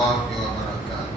الله وبركاته.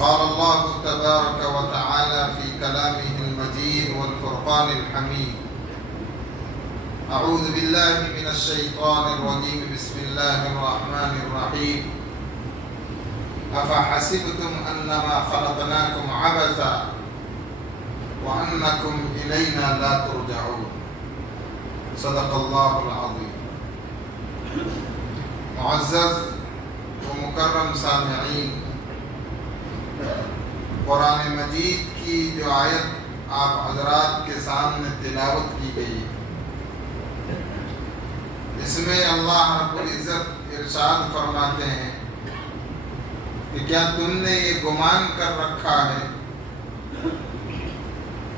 قال الله تبارك وتعالى في كلامه المجيد والفرقان الحميد أعوذ بالله من الشيطان الرجيم بسم الله الرحمن الرحيم أفحسبتم أنما خلقناكم عبثا وأنكم إلينا لا ترجعون صدق الله العظيم. معزز ومكرم سامعين، قرآن مجید کی جو آیت آپ حضرات کے سامنے تلاوت کی گئی ہے، اس میں اللہ رب العزت ارشاد فرماتے ہیں کہ کیا تم نے یہ گمان کر رکھا ہے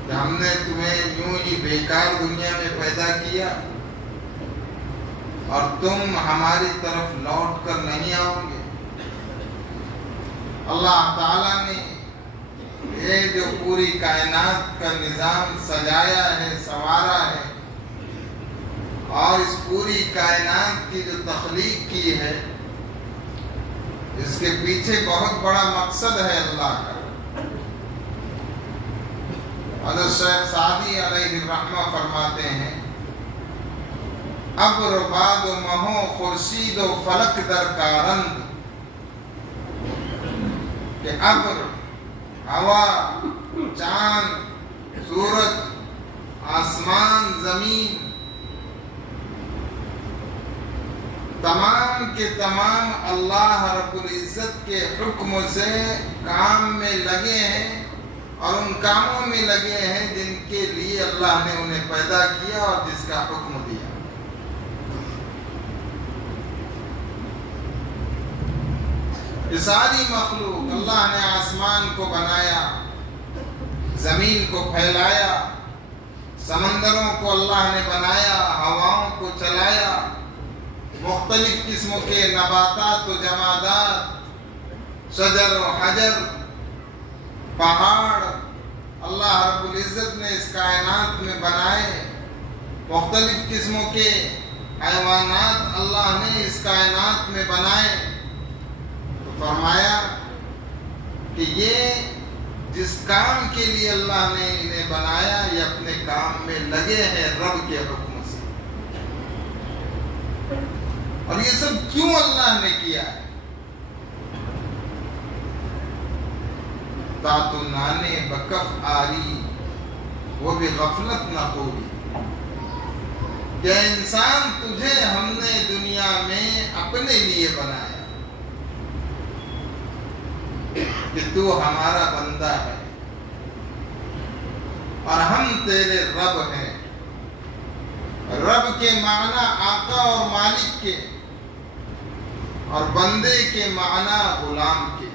کہ ہم نے تمہیں یوں ہی بیکار دنیا میں پیدا کیا اور تم ہماری طرف لوٹ کر نہیں آؤ گے؟ اللہ تعالیٰ نے یہ جو پوری کائنات کا نظام سجایا ہے، سنوارا ہے، اور اس پوری کائنات کی جو تخلیق کی ہے، اس کے پیچھے بہت بڑا مقصد ہے اللہ کا۔ حضرت شیخ سعدی علیہ الرحمہ فرماتے ہیں ابر باد و مہو خورشید و فلک در کارند، کہ ابر، ہوا، چاند، سورج، آسمان، زمین، تمام کے تمام اللہ رب العزت کے حکم سے کام میں لگے ہیں، اور ان کاموں میں لگے ہیں جن کے لیے اللہ نے انہیں پیدا کیا اور جس کا حکم دیا۔ یہ ساری مخلوق، اللہ نے آسمان کو بنایا، زمین کو پھیلایا، سمندروں کو اللہ نے بنایا، ہواؤں کو چلایا، مختلف قسموں کے نباتات و جمادات، شجر و حجر، پہاڑ اللہ رب العزت نے اس کائنات میں بنائے، مختلف قسموں کے حیوانات اللہ نے اس کائنات میں بنائے۔ فرمایا کہ یہ جس کام کے لیے اللہ نے انہیں بنایا، یہ اپنے کام میں لگے ہیں رب کے حکم سے۔ اور یہ سب کیوں اللہ نے کیا ہے؟ تاتو نانے بکف آری وہ بھی غفلت نہ ہوگی، کہ انسان تجھے ہم نے دنیا میں اپنے لیے بنایا کہ تو ہمارا بندہ ہے اور ہم تیرے رب ہیں۔ رب کے معنی آقا اور مالک کے، اور بندے کے معنی غلام کے۔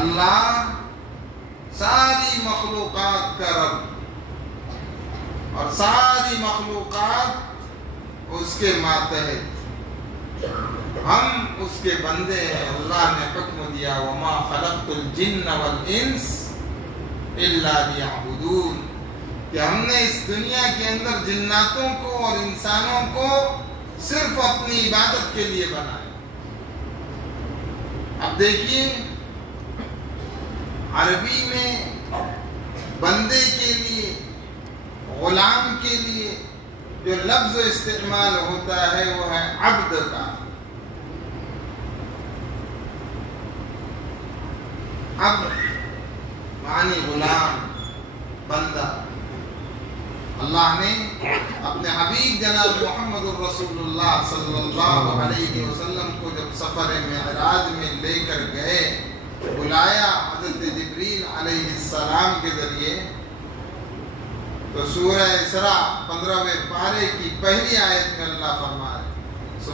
اللہ ساری مخلوقات کا رب اور ساری مخلوقات اس کے ماتحت، ہم اس کے بندے ہیں۔ اللہ نے حکم دیا وَمَا خَلَقْتُ الْجِنَّ وَالْإِنسَ إِلَّا لِيَعْبُدُونَ، کہ ہم نے اس دنیا کے اندر جناتوں کو اور انسانوں کو صرف اپنی عبادت کے لیے بنایا۔ اب دیکھیے عربی میں بندے کے لیے، غلام کے لیے جو لفظ استعمال ہوتا ہے وہ ہے عبد کا۔ عبد معنی غلام، بندہ۔ اللہ نے اپنے حبیب جناب محمد الرسول اللہ صلی اللہ علیہ وسلم کو جب سفر معراج میں لے کر گئے، بلایا حضرت جبریل علیہ السلام کے ذریعے، تو سورہ اسراء 15ویں پارے کی پہلی آیت میں اللہ فرمائے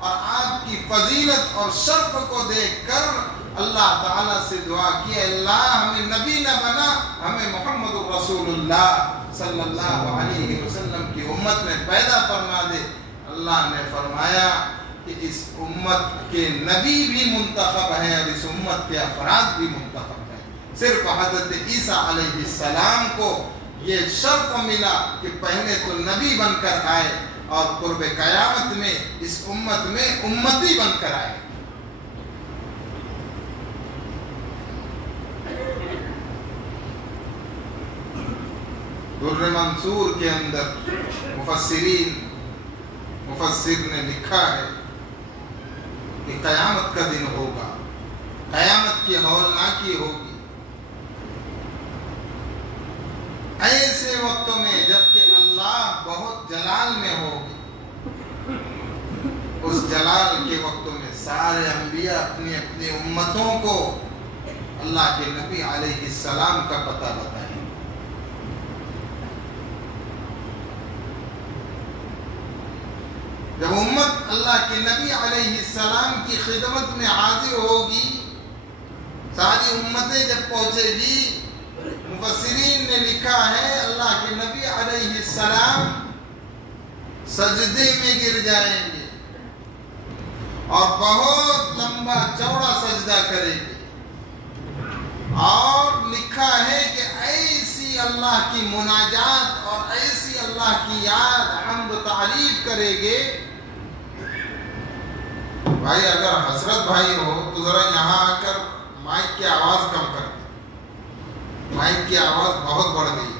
اور آپ کی فضیلت اور شرف کو دیکھ کر اللہ تعالیٰ سے دعا کی، اللہ ہمیں نبی نہ بنا، ہمیں محمد رسول اللہ صلی اللہ علیہ وسلم کی امت میں پیدا فرما دے۔ اللہ نے فرمایا کہ اس امت کے نبی بھی منتخب ہیں اور اس امت کے افراد بھی منتخب ہیں۔ صرف حضرت عیسیٰ علیہ السلام کو یہ شرف ملا کہ پہلے تو نبی بن کر آئے اور قرب قیامت میں اس امت میں امتی بن کر آئے۔ در منصور کے اندر مفسر نے لکھا ہے کہ قیامت کا دن ہوگا، قیامت کی ہولناکی ہوگی ایسے وقتوں میں جبکہ اللہ بہت جلال میں ہوگی۔ اس جلال کے وقتوں میں سارے انبیاء اپنی اپنی امتوں کو اللہ کے نبی علیہ السلام کا پتہ بتائیں۔ جب امت اللہ کے نبی علیہ السلام کی خدمت میں حاضر ہوگی، ساری امتیں جب پہنچے گی، مفسرین نے لکھا ہے اللہ کے نبی علیہ السلام سجدے میں گر جائیں گے اور بہت لمبا چوڑا سجدہ کریں گے، اور لکھا ہے کہ ایسی اللہ کی مناجات اور ایسی اللہ کی یاد حمد و تعریف کرے گے۔ بھائی اگر حضرت بھائی ہو تو ذرا یہاں آ کر مائک کی آواز کم کر دیں، مائک کی آواز بہت بڑھ گئی۔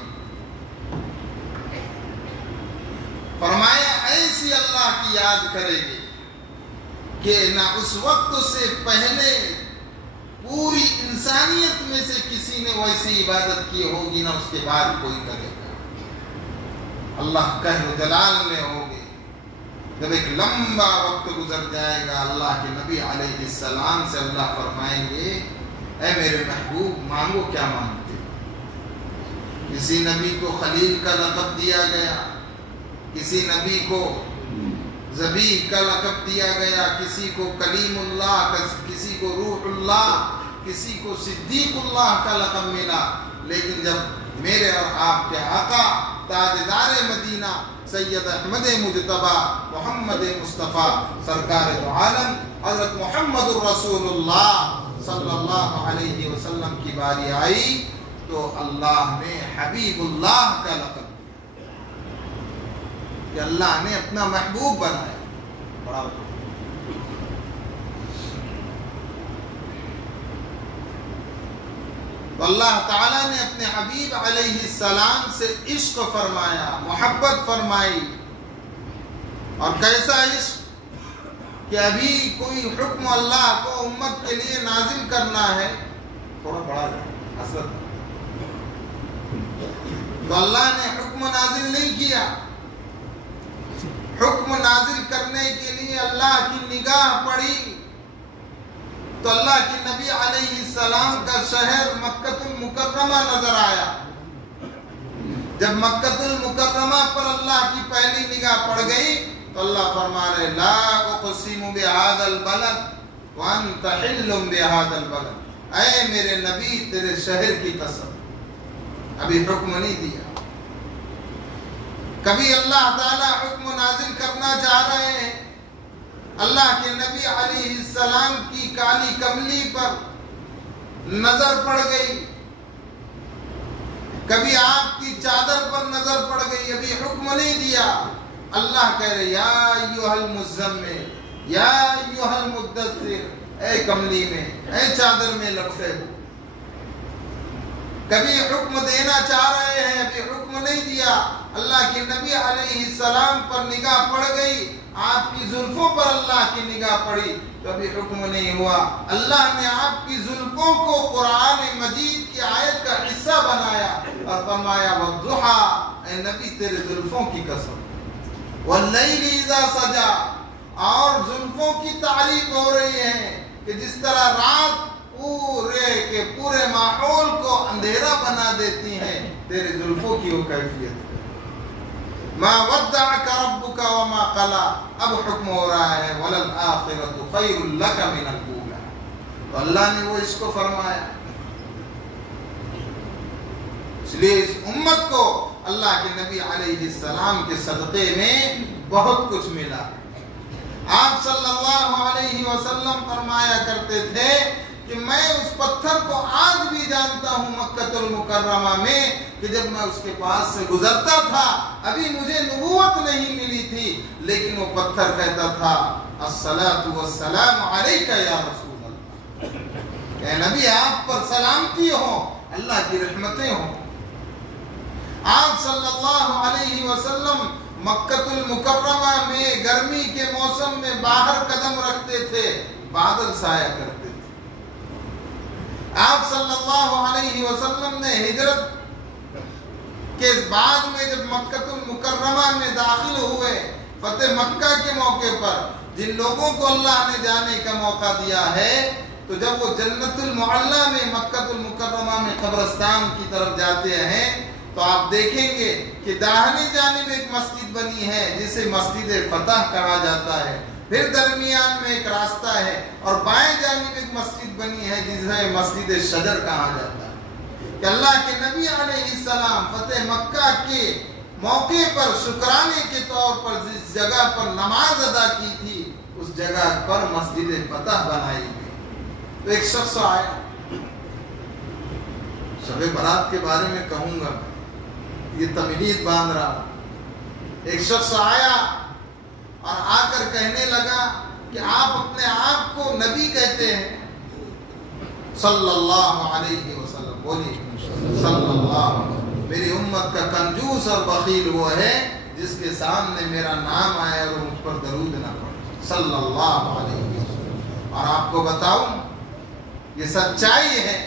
فرمایا ایسی اللہ کی یاد کرے گی کہ نہ اس وقت سے پہلے پوری انسانیت میں سے کسی نے ویسی عبادت کی ہوگی، نہ اس کے بعد کوئی کرے گا۔ اللہ قہر و جلال میں ہوگے۔ جب ایک لمبا وقت گزر جائے گا، اللہ کے نبی علیہ السلام سے اللہ فرمائیں گے اے میرے محبوب مانگو کیا مانگتے ہو۔ کسی نبی کو خلیل کا لقب دیا گیا، کسی نبی کو ذبیح کا لقب دیا گیا، کسی کو کلیم اللہ، کسی کو روح اللہ، کسی کو صدیق اللہ کا لقب ملا، لیکن جب میرے اور آپ کے آقا تاجدار مدینہ سید احمد مجتبی محمد مصطفیٰ سرکار دو عالم حضرت محمد الرسول اللہ صلی اللہ علیہ وسلم کی باری آئی تو اللہ نے حبیب اللہ کا لقب کہ اللہ نے اپنا محبوب بنایا۔ بڑا تو اللہ تعالیٰ نے اپنے حبیب علیہ السلام سے عشق فرمایا، محبت فرمائی، اور کیسا عشق کہ ابھی کوئی حکم اللہ کو امت کے لیے نازل کرنا ہے، تھوڑا بڑا حسرت، تو اللہ نے حکم نازل نہیں کیا۔ حکم نازل کرنے کے لیے اللہ کی نگاہ پڑی تو اللہ کے نبی علیہ السلام کا شہر مکہ المکرمہ نظر آیا۔ جب مکہ المکرمہ پر اللہ کی پہلی نگاہ پڑ گئی تو اللہ فرما رہے لا اقسم بهذا البلد وانت حل بهذا البلد، اے میرے نبی تیرے شہر کی قسم، ابھی حکم نہیں دیا۔ کبھی اللہ تعالیٰ حکم نازل کرنا چاہ رہے ہیں، اللہ کے نبی علیہ السلام کی کالی کملی پر نظر پڑ گئی، کبھی آپ کی چادر پر نظر پڑ گئی، ابھی حکم نہیں دیا۔ اللہ کہہ رہے یا ایھا المزمل یا ایھا المدثر، اے کملی میں، اے چادر میں لپٹے ہو۔ کبھی حکم دینا چاہ رہے ہیں، ابھی حکم نہیں دیا۔ اللہ کے نبی علیہ السلام پر نگاہ پڑ گئی، آپ کی زلفوں پر اللہ کی نگاہ پڑی تو ابھی حکم نہیں ہوا۔ اللہ نے آپ کی زلفوں کو قرآن مجید کی آیت کا حصہ بنایا اور فرمایا والضحیٰ، اے نبی تیرے زلفوں کی قسم، واللیل اذا سجا، اور زلفوں کی تعریف ہو رہی ہے کہ جس طرح رات پورے کے پورے ماحول کو اندھیرا بنا دیتی ہیں، تیرے زلفوں کی وہ کیفیت ہے۔ ما ودعك ربك وما قلى. اب حکم ہو رہا ہے وَلَلْآخِرَةُ خَيْرٌ لَكَ مِنَ الْأُولَى. تو اللہ نے وہ اس کو فرمایا. اس لیے اس امت کو اللہ کے نبی علیہ السلام کے صدقے میں بہت کچھ ملا. آپ صلی اللہ علیہ وسلم فرمایا کرتے تھے کہ میں اس پتھر کو آج بھی جانتا ہوں مکہ المکرمہ میں کہ جب میں اس کے پاس سے گزرتا تھا ابھی مجھے نبوت نہیں ملی تھی لیکن وہ پتھر کہتا تھا الصلاۃ والسلام علیک یا رسول اللہ. اے نبی آپ پر سلامتی ہو, اللہ کی رحمتیں ہوں. آپ صلی اللہ علیہ وسلم مکہ المکرمہ میں گرمی کے موسم میں باہر قدم رکھتے تھے, بادل سایہ کرتے تھے. آپ صلی اللہ علیہ وسلم نے ہجرت کے بعد میں جب مکہ المکرمہ میں داخل ہوئے فتح مکہ کے موقع پر جن لوگوں کو اللہ نے جانے کا موقع دیا ہے تو جب وہ جنت المعلی میں مکہ المکرمہ میں قبرستان کی طرف جاتے ہیں تو آپ دیکھیں گے کہ داہنی جانب ایک مسجد بنی ہے جسے مسجد فتح کہا جاتا ہے, پھر درمیان میں ایک راستہ ہے اور بائیں جانب ایک مسجد بنی ہے جسے مسجد شجر کہا جاتا ہے. کہ اللہ کے نبی علیہ السلام فتح مکہ کے موقع پر شکرانے کے طور پر جس جگہ پر نماز ادا کی تھی اس جگہ پر مسجد فتح بنائی گئی. تو ایک شخص آیا, شب برات کے بارے میں کہوں گا, یہ تمہید باندھ رہا. ایک شخص آیا اور آ کر کہنے لگا کہ آپ اپنے آپ کو نبی کہتے ہیں صلی اللہ علیہ وسلم. بولیے صلی اللہ علیہ وسلم. میری امت کا کنجوس اور بخیل وہ ہے جس کے سامنے میرا نام آیا اور مجھ پر درود نہ پڑے صلی اللہ علیہ وسلم. اور آپ کو بتاؤں یہ سچائی ہے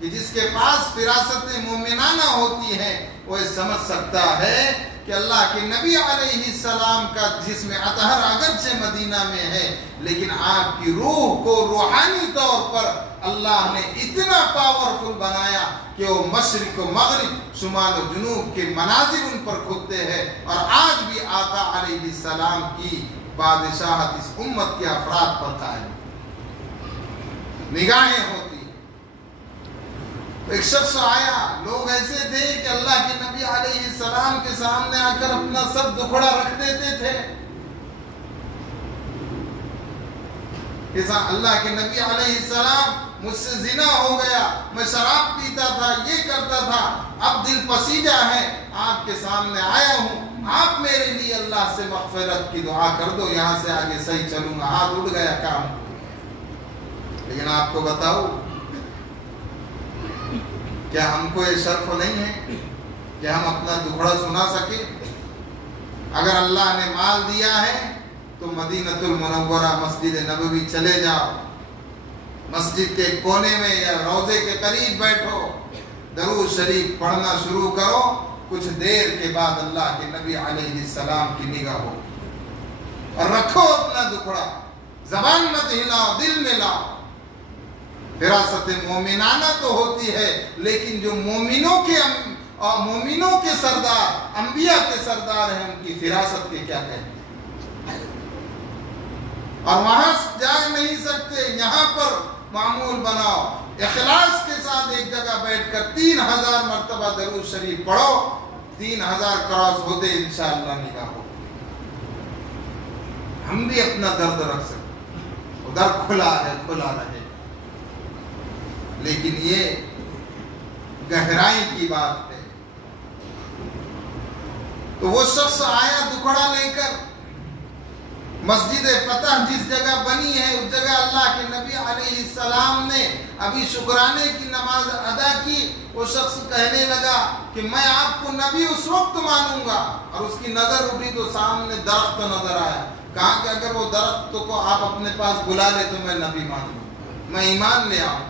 کہ جس کے پاس فراست مومنانہ ہوتی ہے وہ سمجھ سکتا ہے کہ اللہ کے نبی علیہ السلام کا جسم اطہر اگرچہ مدینہ میں ہے لیکن آپ کی روح کو روحانی طور پر اللہ نے اتنا پاورفل بنایا کہ وہ مشرق و مغرب شمال و جنوب کے مناظر ان پر کھلتے ہیں. اور آج بھی آقا علیہ السلام کی بادشاہت اس امت کے افراد پر قائم, نگاہیں ہوتی. ایک شخص آیا, لوگ ایسے تھے کہ اللہ کے نبی علیہ السلام کے سامنے آ کر اپنا سر دکھڑا رکھ دیتے تھے. اللہ کے نبی علیہ السلام مجھ سے زنا ہو گیا, میں شراب پیتا تھا, یہ کرتا تھا, اب دل پسیجا ہے, آپ کے سامنے آیا ہوں, آپ میرے لیے اللہ سے مغفرت کی دعا کر دو, یہاں سے آگے صحیح چلوں گا. ہاتھ اٹھ گیا کام. لیکن آپ کو بتاؤ کیا ہم کو یہ شرف نہیں ہے کہ ہم اپنا دکھڑا سنا سکیں؟ اگر اللہ نے مال دیا ہے تو مدینۃ المنورہ مسجد نبوی چلے جاؤ, مسجد کے کونے میں یا روضے کے قریب بیٹھو, درود شریف پڑھنا شروع کرو, کچھ دیر کے بعد اللہ کے نبی علیہ السلام کی نگاہ ہو. اور رکھو اپنا دکھڑا, زبان مت ہلاؤ, دل میں لاؤ. فراست مومنانہ تو ہوتی ہے لیکن جو مومنوں کے سردار, انبیاء کے سردار ہیں, ان کی فراست کے کیا کہتے ہیں. اور وہاں جا نہیں سکتے, یہاں پر معمول بناؤ, اخلاص کے ساتھ ایک جگہ بیٹھ کر 3000 مرتبہ درود شریف پڑھو, 3000 کراس ہوتے انشاءاللہ نگاہ ہو. ہم بھی اپنا درد رکھ سکتے, وہ در کھلا ہے, کھلا رہے. لیکن یہ گہرائی کی بات ہے. تو وہ شخص آیا دکھڑا لے کر, مسجد فتح جس جگہ بنی ہے اس جگہ اللہ کے نبی علیہ السلام نے ابھی شکرانے کی نماز ادا کی. وہ شخص کہنے لگا کہ میں آپ کو نبی اس وقت مانوں گا. اور اس کی نظر اٹھی تو سامنے درخت نظر آیا. کہا کہ اگر وہ درخت کو آپ اپنے پاس بلا لے تو میں نبی مانوں گا, میں ایمان لے آؤں.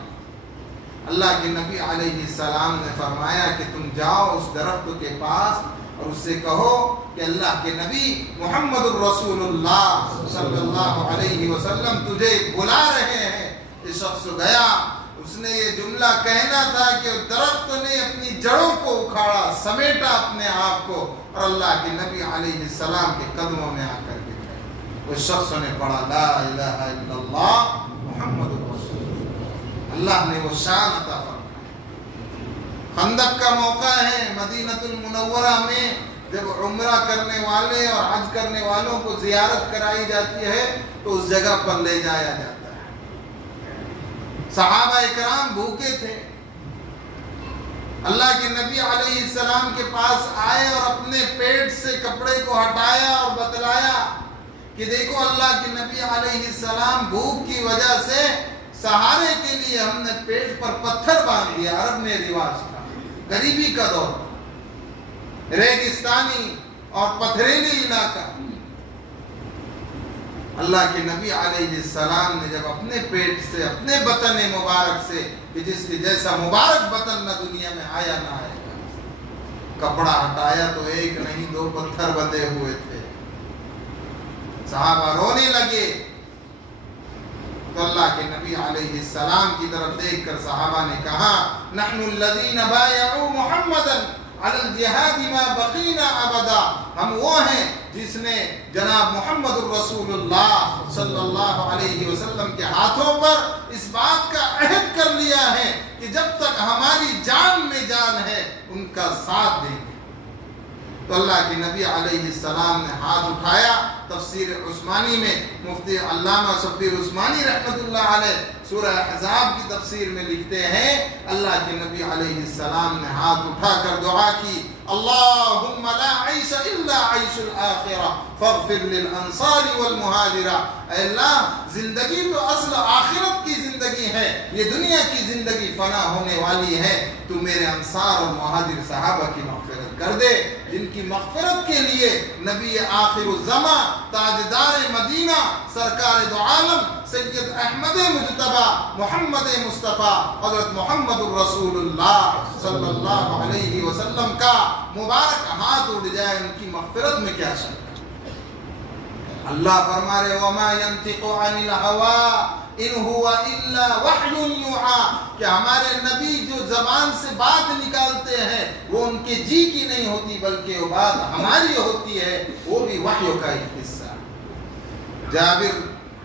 اللہ کے نبی علیہ السلام نے فرمایا کہ تم جاؤ اس درخت کے پاس اور اس سے کہو کہ اللہ کے نبی محمد الرسول اللہ صلی اللہ علیہ وسلم تجھے بلا رہے ہیں. یہ شخص گیا, اس اس نے یہ جملہ کہنا تھا کہ درخت نے اپنی جڑوں کو اکھاڑا، سمیٹا اپنے آپ کو، اور اللہ کے نبی علیہ السلام کے قدموں میں آ کر کے اس شخص نے پڑھا لا الہ الا اللہ محمد رسول اللہ۔ اللہ نے وہ شان عطا فرمائی۔ خندق کا موقع ہے، مدینہ المنورہ میں جب عمرہ کرنے والے اور حج کرنے والوں کو زیارت کرائی جاتی ہے تو اس جگہ پر لے جایا جاتا ہے۔ صحابہ اکرام بھوکے تھے، اللہ کے نبی علیہ السلام کے پاس آئے اور اپنے پیٹ سے کپڑے کو ہٹایا اور بتلایا کہ دیکھو اللہ کے نبی علیہ السلام بھوک کی وجہ سے سہارے کے لیے ہم نے پیٹ پر پتھر باندھ دیا۔ عرب میں رواج تھا، غریبی کا دور، ریگستانی اور پتھریلی علاقہ۔ اللہ کے نبی علیہ السلام نے جب اپنے پیٹ سے، اپنے بطن مبارک سے، کہ جس کے جیسا مبارک بطن نہ دنیا میں آیا نہ آئے گا، کپڑا ہٹایا تو ایک نہیں دو پتھر بندھے ہوئے تھے۔ صحابہ رونے لگے تو اللہ کے نبی علیہ السلام کی طرف دیکھ کر صحابہ نے کہا نحن الذین بایعوا محمدا علی الجہاد ما بقینا ابدا، ہم وہ ہیں جس نے جناب محمد الرسول اللہ صلی اللہ علیہ وسلم کے ہاتھوں پر اس بات کا عہد کر لیا ہے کہ جب تک ہماری جان میں جان ہے ان کا ساتھ دیں گے۔ تو اللہ کے نبی علیہ السلام نے ہاتھ اٹھایا۔ تفسیر عثمانی میں مفتی علامہ شبیر عثمانی رحمۃ اللہ علیہ سورہ احزاب کی تفسیر میں لکھتے ہیں اللہ کے نبی علیہ السلام نے ہاتھ اٹھا کر دعا کی اللہم لا عیش الا عیش الآخرہ فاغفر للانصار والمہاجرہ، اے اللہ زندگی تو اصل آخرت کی زندگی ہے، یہ دنیا کی زندگی فنا ہونے والی ہے، تو میرے انصار اور مہاجر صحابہ کی مغفرت کر دے جن کی مغفرت کے لیے نبی آخر الزمان تاجدار مدینہ سرکار دو عالم سید احمد مجتبی محمد مصطفیٰ حضرت محمد الرسول اللہ صلی اللہ علیہ وسلم کا مبارک ہاتھ اٹھ جائے، ان کی مغفرت میں کیا شک ہے۔ اللہ فرما رہے وما ينطق عن الهوى ان هو الا وحی یوحی، کہ ہمارے نبی جو زبان سے بات نکالتے ہیں وہ ان کے جی کی نہیں ہوتی بلکہ وہ بات ہماری ہوتی ہے، وہ بھی وحی کا ایک حصہ۔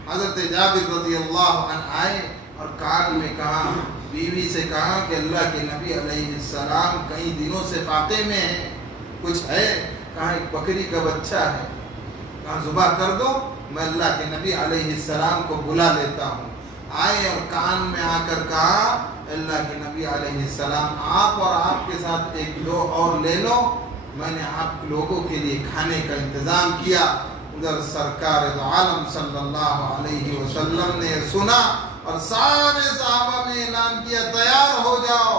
حضرت جابر رضی اللہ عنہ آئے اور کان میں کہا، بیوی سے کہا کہ اللہ کے نبی علیہ السلام کئی دنوں سے فاقے میں ہیں، کچھ ہے؟ کہا ایک بکری کا بچہ ہے، کہا ذبح کر دو، میں اللہ کے نبی علیہ السلام کو بلا لیتا ہوں۔ آئے اور کان میں آ کر کہا اللہ کے نبی علیہ السلام آپ اور آپ کے ساتھ ایک دو اور لے لو، میں نے آپ لوگوں کے لیے کھانے کا انتظام کیا۔ ادھر سرکار دو عالم صلی اللہ علیہ وسلم نے سنا اور سارے صحابہ میں اعلان کیا تیار ہو جاؤ،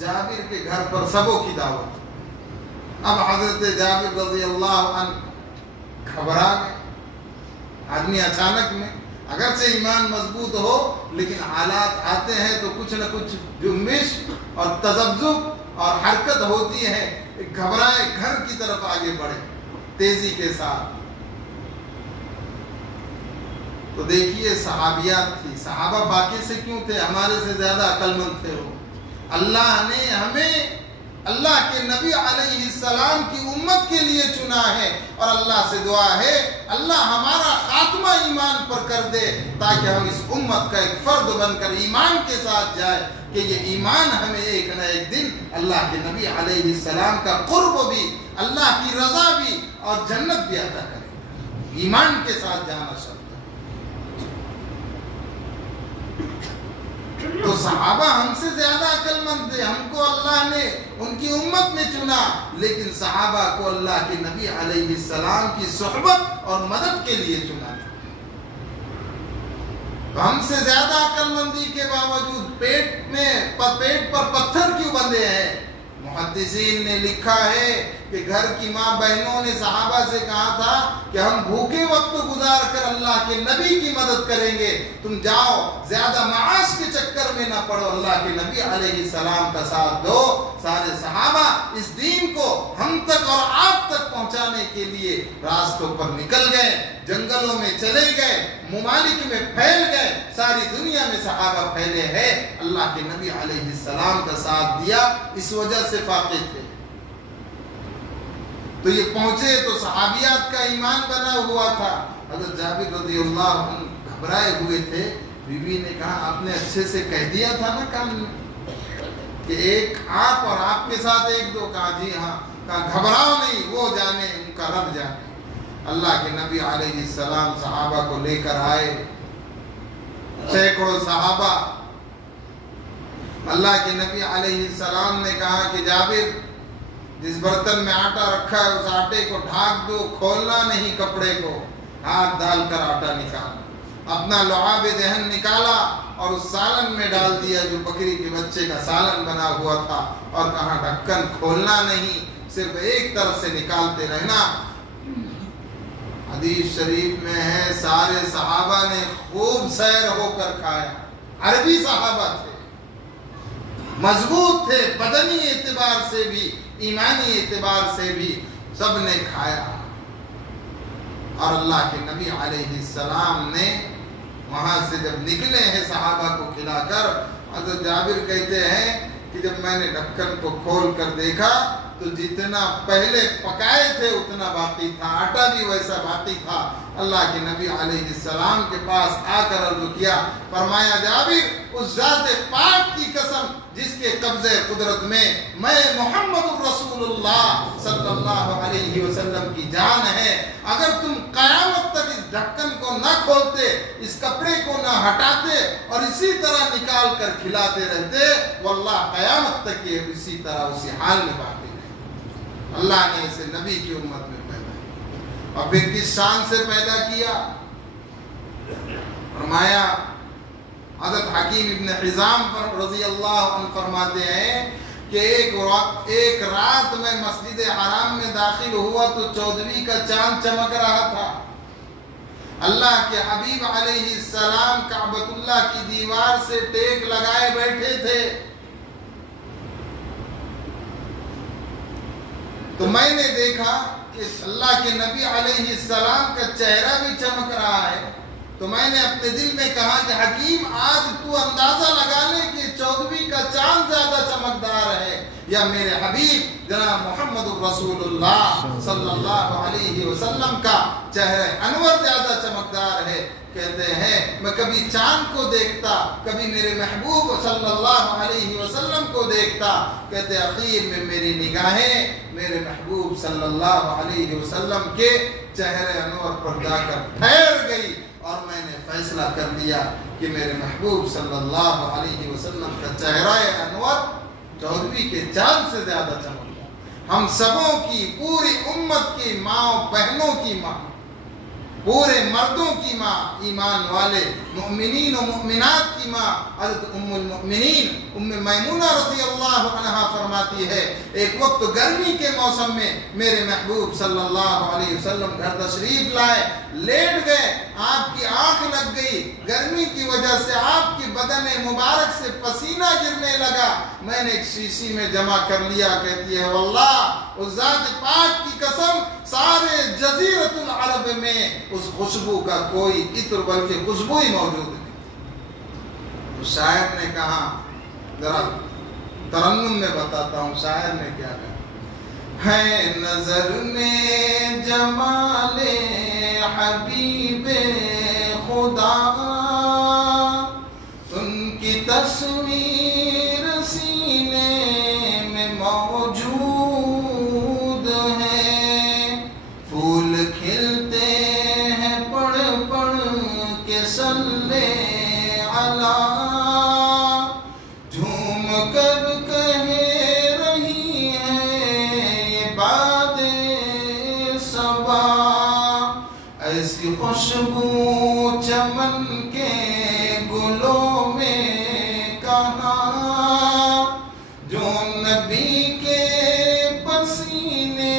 جابر کے گھر پر سبوں کی دعوت۔ اب حضرت جابر رضی اللہ عنہ گھبرا گئے۔ آدمی اچانک میں اگرچہ ایمان مضبوط ہو لیکن حالات آتے ہیں تو کچھ نہ کچھ جنبش اور تذبذب اور حرکت ہوتی ہے، گھبرائے گھر کی طرف آگے بڑھے تیزی کے ساتھ۔ تو دیکھیے صحابیات تھی، صحابہ باقی سے کیوں تھے؟ ہمارے سے زیادہ عقل مند تھے وہ۔ اللہ نے ہمیں اللہ کے نبی علیہ السلام کی امت کے لیے چنا ہے، اور اللہ سے دعا ہے اللہ ہمارا خاتمہ ایمان پر کر دے تاکہ ہم اس امت کا ایک فرد بن کر ایمان کے ساتھ جائے، کہ یہ ایمان ہمیں ایک نہ ایک دن اللہ کے نبی علیہ السلام کا قرب بھی، اللہ کی رضا بھی اور جنت بھی عطا کرے۔ ایمان کے ساتھ جانا شرط ہے۔ تو صحابہ ہم سے زیادہ عقل مند تھے، ہم کو اللہ نے ان کی امت میں چنا، لیکن صحابہ کو اللہ کے نبی علیہ السلام کی صحبت اور مدد کے لیے چنا تھا۔ تو ہم سے زیادہ عقل مندی کے باوجود پیٹ پر پتھر کیوں بندھے ہیں؟ محدثین نے لکھا ہے کہ گھر کی ماں بہنوں نے صحابہ سے کہا تھا کہ ہم بھوکے وقت گزار کر اللہ کے نبی کی مدد کریں گے، تم جاؤ زیادہ معاش کے چکر میں نہ پڑو، اللہ کے نبی علیہ السلام کا ساتھ دو۔ سارے صحابہ اس دین کو ہم تک اور آپ تک پہنچانے کے لیے راستوں پر نکل گئے، جنگلوں میں چلے گئے، ممالک میں پھیل گئے، ساری دنیا میں صحابہ پھیلے ہیں، اللہ کے نبی علیہ السلام کا ساتھ دیا، اس وجہ سے فاقد تھے۔ تو یہ پہنچے تو صحابیات کا ایمان بنا ہوا تھا۔ حضرت جابر رضی اللہ عنہ گھبرائے ہوئے تھے، بی بی نے کہا آپ نے اچھے سے کہہ دیا تھا نا کان میں کہ ایک آپ اور آپ کے ساتھ ایک دو، کہا جی ہاں، کہا گھبراؤ نہیں، وہ جانے ان کا رب جانے۔ اللہ کے نبی علیہ السلام صحابہ کو لے کر آئے، سینکڑوں صحابہ۔ اللہ کے نبی علیہ السلام نے کہا کہ جابر جس برتن میں آٹا رکھا ہے اس آٹے کو ڈھانک دو، کھولنا نہیں کپڑے کو، ہاتھ ڈال کر آٹا نکالا، اپنا لعاب دہن نکالا اور اس سالن میں ڈال دیا جو بکری کے بچے کا سالن بنا ہوا تھا، اور کہا ڈھکن کھولنا نہیں، صرف ایک طرف سے نکالتے رہنا۔ حدیث شریف میں ہے سارے صحابہ نے خوب سیر ہو کر کھایا، عربی صحابہ تھے، مضبوط تھے، بدنی اعتبار سے بھی ایمانی اعتبار سے بھی، سب نے کھایا۔ اور اللہ کے نبی علیہ السلام نے وہاں سے جب نکلے ہیں صحابہ کو کھلا کر، حضرت جابر کہتے ہیں کہ جب میں نے ڈھکن کو کھول کر دیکھا تو جتنا پہلے پکائے تھے اتنا باقی تھا، آٹا بھی ویسا باقی تھا۔ اللہ کے نبی علیہ السلام کے پاس آ کر عرض کیا، فرمایا جابر اس ذات پاک کی قسم جس کے قبضے قدرت میں محمد الرسول اللہ صلی اللہ علیہ وسلم کی جان ہے، اگر تم قیامت تک اس ڈھکن کو نہ کھولتے، اس کپڑے کو نہ ہٹاتے اور اسی طرح نکال کر کھلاتے رہتے، واللہ قیامت تک یہ اسی طرح اسی حال میں باقی رہے۔ اللہ نے اسے نبی کی امت میں پیدا کیا، اور پھر کس شان سے پیدا کیا؟ فرمایا حضرت حکیم ابن حزام رضی اللہ عنہ فرماتے ہیں کہ ایک رات میں مسجد حرام میں داخل ہوا تو 14ویں کا چاند چمک رہا تھا۔ اللہ کے حبیب علیہ السلام کعبۃ اللہ کی دیوار سے ٹیک لگائے بیٹھے تھے، تو میں نے دیکھا کہ اللہ کے نبی علیہ السلام کا چہرہ بھی چمک رہا ہے، تو میں نے اپنے دل میں کہا کہ حکیم آج تو اندازہ لگا لے کہ 14ویں کا چاند زیادہ چمکدار ہے یا میرے حبیب جناب محمد الرسول اللہ صلی اللہ علیہ وسلم کا چہرہ انور زیادہ چمکدار ہے۔ کہتے ہیں میں کبھی چاند کو دیکھتا، کبھی میرے محبوب صلی اللہ علیہ وسلم کو دیکھتا، کہتے اخیر میں میری نگاہیں میرے محبوب صلی اللہ علیہ وسلم کے چہرے انور پر جا کر ٹھہر گئی، اور میں نے فیصلہ کر لیا کہ میرے محبوب صلی اللہ علیہ وسلم کا چہرہ انور 14ویں کے چاند سے زیادہ چمکتا۔ ہم سبوں کی، پوری امت کی ماں بہنوں کی ماں، پورے مردوں کی ماں، ایمان والے مؤمنین و مؤمنات کی ماں حضرت ام المؤمنین ام میمونہ رضی اللہ عنہا فرماتی ہے ایک وقت گرمی کے موسم میں میرے محبوب صلی اللہ علیہ وسلم گھر تشریف لائے، لیٹ گئے، آپ کی آنکھ لگ گئی، گرمی کی وجہ سے آپ کی بدن مبارک سے پسینہ گرنے لگا، میں نے ایک شیشی میں جمع کر لیا۔ کہتی ہے واللہ اس ذات پاک کی قسم سارے جزیرۃ العرب میں اس خوشبو کا کوئی عطر بلکہ خوشبو ہی موجود نہیں۔ اس شاعر نے کہا، ذرا ترنم میں بتاتا ہوں شاعر نے کیا کہا، ہے نظر میں جمال حبیب خدا ان کی تصویر سینے میں موجود ہے، پھول کھلتے ہیں پڑھ پڑھ کے صلی علی، جھوم کر کہہ رہی ہے یہ باد صبا، ایسی خوشبو چمن کے گلوں میں کہاں، جو نبی کے پسینے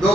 2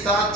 7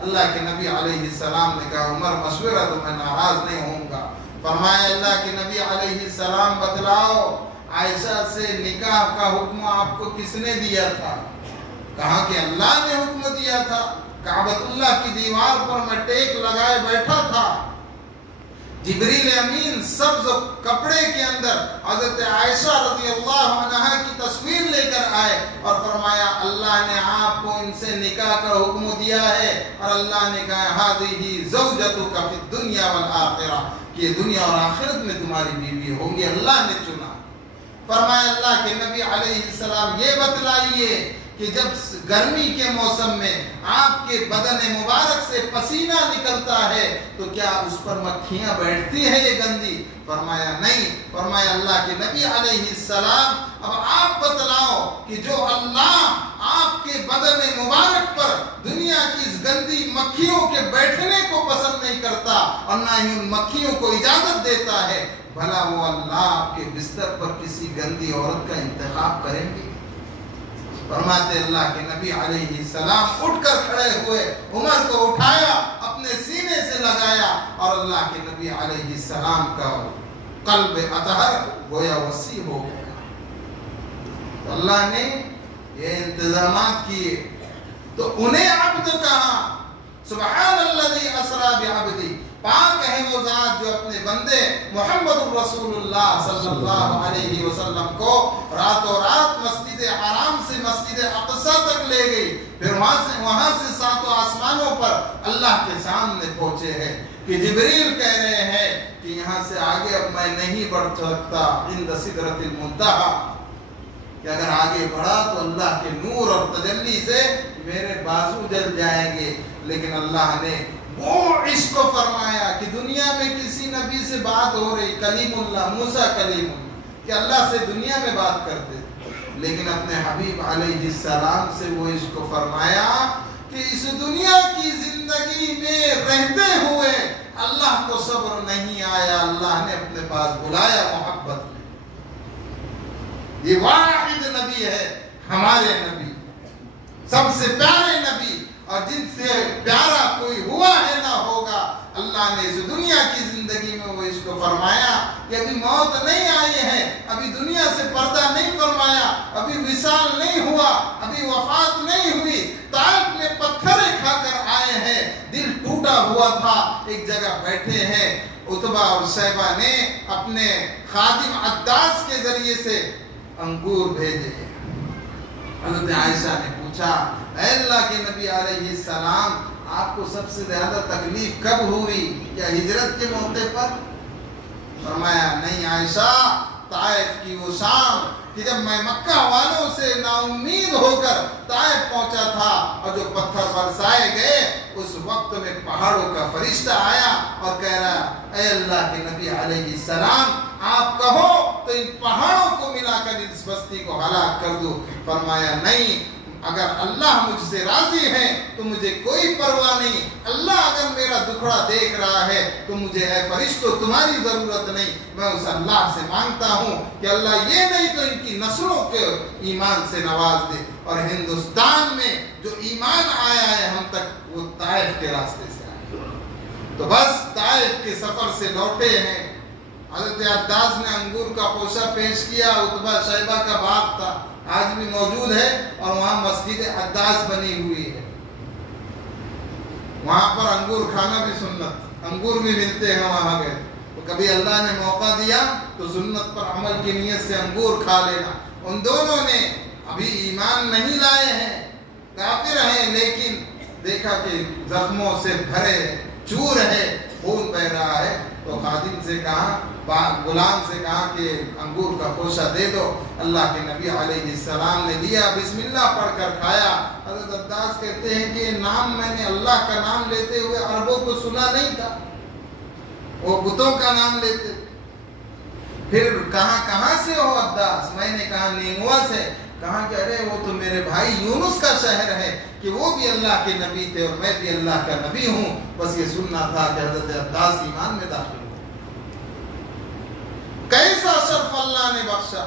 اللہ کے نبی علیہ السلام نے کہا عمر مشورہ تو میں ناراض نہیں ہوں گا۔ فرمایا اللہ کے نبی علیہ السلام بتلاؤ عائشہ سے نکاح کا حکم آپ کو کس نے دیا تھا؟ کہا کہ اللہ نے حکم دیا تھا، کعبۃ اللہ کی دیوار پر میں ٹیک لگائے بیٹھا تھا، جبریل امین سبز کپڑے کے اندر حضرت عائشہ رضی اللہ عنہا کی تصویر لے کر آئے اور فرمایا اللہ نے آپ کو ان سے نکاح کا حکم دیا ہے، اور اللہ نے کہا ہذہ زوجتک فی الدنیا والآخرہ، کہ دنیا اور آخرت میں تمہاری بیوی ہوں گی، اللہ نے چنا۔ فرمایا اللہ کے نبی علیہ السلام یہ بتلائیے کہ جب گرمی کے موسم میں آپ کے بدن مبارک سے پسینہ نکلتا ہے تو کیا اس پر مکھیاں بیٹھتی ہیں یہ گندی؟ فرمایا نہیں۔ فرمایا اللہ کے نبی علیہ السلام اب آپ بتلاؤ کہ جو اللہ آپ کے بدن مبارک پر دنیا کی اس گندی مکھیوں کے بیٹھنے کو پسند نہیں کرتا اور نہ ہی ان مکھیوں کو اجازت دیتا ہے، بھلا وہ اللہ آپ کے بستر پر کسی گندی عورت کا انتخاب کریں گے؟ فرماتے اللہ کے نبی علیہ السلام اٹھ کر کھڑے ہوئے، عمر کو اٹھایا، اپنے سینے سے لگایا، اور اللہ کے نبی علیہ السلام کا قلب اطہر گویا وسیع ہو گیا۔ تو اللہ نے یہ انتظامات کیے، تو انہیں عبد کہا، سبحان الذی اسری بعبدی، پاک ہے وہ ذات جو اپنے بندے محمد رسول اللہ صلی اللہ علیہ وسلم کو راتوں رات مسجد حرام سے مسجد اقصی تک لے گئی، پھر وہاں سے ساتوں آسمانوں پر اللہ کے سامنے پہنچے ہیں کہ جبریل کہہ رہے ہیں کہ یہاں سے آگے اب میں نہیں بڑھ سکتا، عند سدرۃ المنتہی، کہ اگر آگے بڑھا تو اللہ کے نور اور تجلی سے میرے بازو جل جائیں گے، لیکن اللہ نے وہ عشق کو فرمایا کہ دنیا میں کسی نبی سے بات ہو رہی، کلیم اللہ، موسیٰ کلیم اللہ، کہ اللہ سے دنیا میں بات کرتے، لیکن اپنے حبیب علیہ السلام سے وہ عشق کو فرمایا کہ اس دنیا کی زندگی میں رہتے ہوئے اللہ کو صبر نہیں آیا، اللہ نے اپنے پاس بلایا محبت میں۔ یہ واحد نبی ہے ہمارے نبی، سب سے پیارے نبی، اور جن سے پیارا کوئی ہوا ہے نہ ہوگا۔ اللہ نے اس دنیا کی زندگی میں وہ اس کو فرمایا کہ ابھی موت نہیں آئی ہے، ابھی دنیا سے پردہ نہیں فرمایا، ابھی وصال نہیں ہوا، ابھی وفات نہیں ہوئی، طائف میں پتھر کھا کر آئے ہیں، دل ٹوٹا ہوا تھا، ایک جگہ بیٹھے ہیں، عتبہ اور شیبہ نے اپنے خادم عداس کے ذریعے سے انگور بھیجے۔ حضرت عائشہ نے پوچھا اے اللہ کے نبی علیہ السلام آپ کو سب سے زیادہ تکلیف کب ہوئی؟ کیا ہجرت کے موقع پر؟ فرمایا نہیں عائشہ، طائف کی وہ شام کہ جب میں مکہ والوں سے نا امید ہو کر طائف پہنچا تھا اور جو پتھر برسائے گئے، اس وقت میں پہاڑوں کا فرشتہ آیا اور کہہ رہا اے اللہ کے نبی علیہ السلام آپ کہو تو ان پہاڑوں کو ملا کر اس بستی کو ہلاک کر دو۔ فرمایا نہیں، اگر اللہ مجھ سے راضی ہے تو مجھے کوئی پرواہ نہیں، اللہ اگر میرا دکھڑا دیکھ رہا ہے تو مجھے اے فرشتوں تمہاری ضرورت نہیں، میں اس اللہ سے مانگتا ہوں کہ اللہ یہ نہیں تو ان کی نسلوں کے ایمان سے نواز دے۔ اور ہندوستان میں جو ایمان آیا ہے ہم تک وہ طائف کے راستے سے آیا، تو بس طائف کے سفر سے لوٹے ہیں۔ حضرت عداس نے انگور کا خوشہ پیش کیا، عتبہ شیبہ کا باغ تھا، آج بھی موجود ہے، اور وہاں مسجد عداس بنی ہوئی ہے، وہاں پر انگور کھانا بھی سنت، انگور بھی ملتے ہیں وہاں گئے تو کبھی اللہ نے موقع دیا تو سنت پر عمل کی نیت سے انگور کھا لینا۔ ان دونوں نے ابھی ایمان نہیں لائے ہیں، کافر ہیں، لیکن دیکھا کہ زخموں سے بھرے چور ہے، خون بہ رہا ہے، تو خادم سے کہا، غلام سے کہا کہ انگور کا خوشہ دے دو۔ اللہ کے نبی علیہ السلام نے دیا، بسم اللہ پڑھ کر کھایا۔ حضرت عداس کہتے ہیں کہ نام میں نے اللہ کا نام لیتے ہوئے عربوں کو سنا نہیں تھا، وہ بتوں کا نام لیتے۔ پھر کہاں سے ہو عداس؟ میں نے کہا نینوا سے۔ کہا کہ ارے وہ تو میرے بھائی یونس کا شہر ہے کہ وہ بھی اللہ کے نبی تھے اور میں بھی اللہ کا نبی ہوں، بس یہ سننا تھا کہ حضرت عداس ایمان میں داخل ہو۔ کیسا شرف اللہ نے بخشا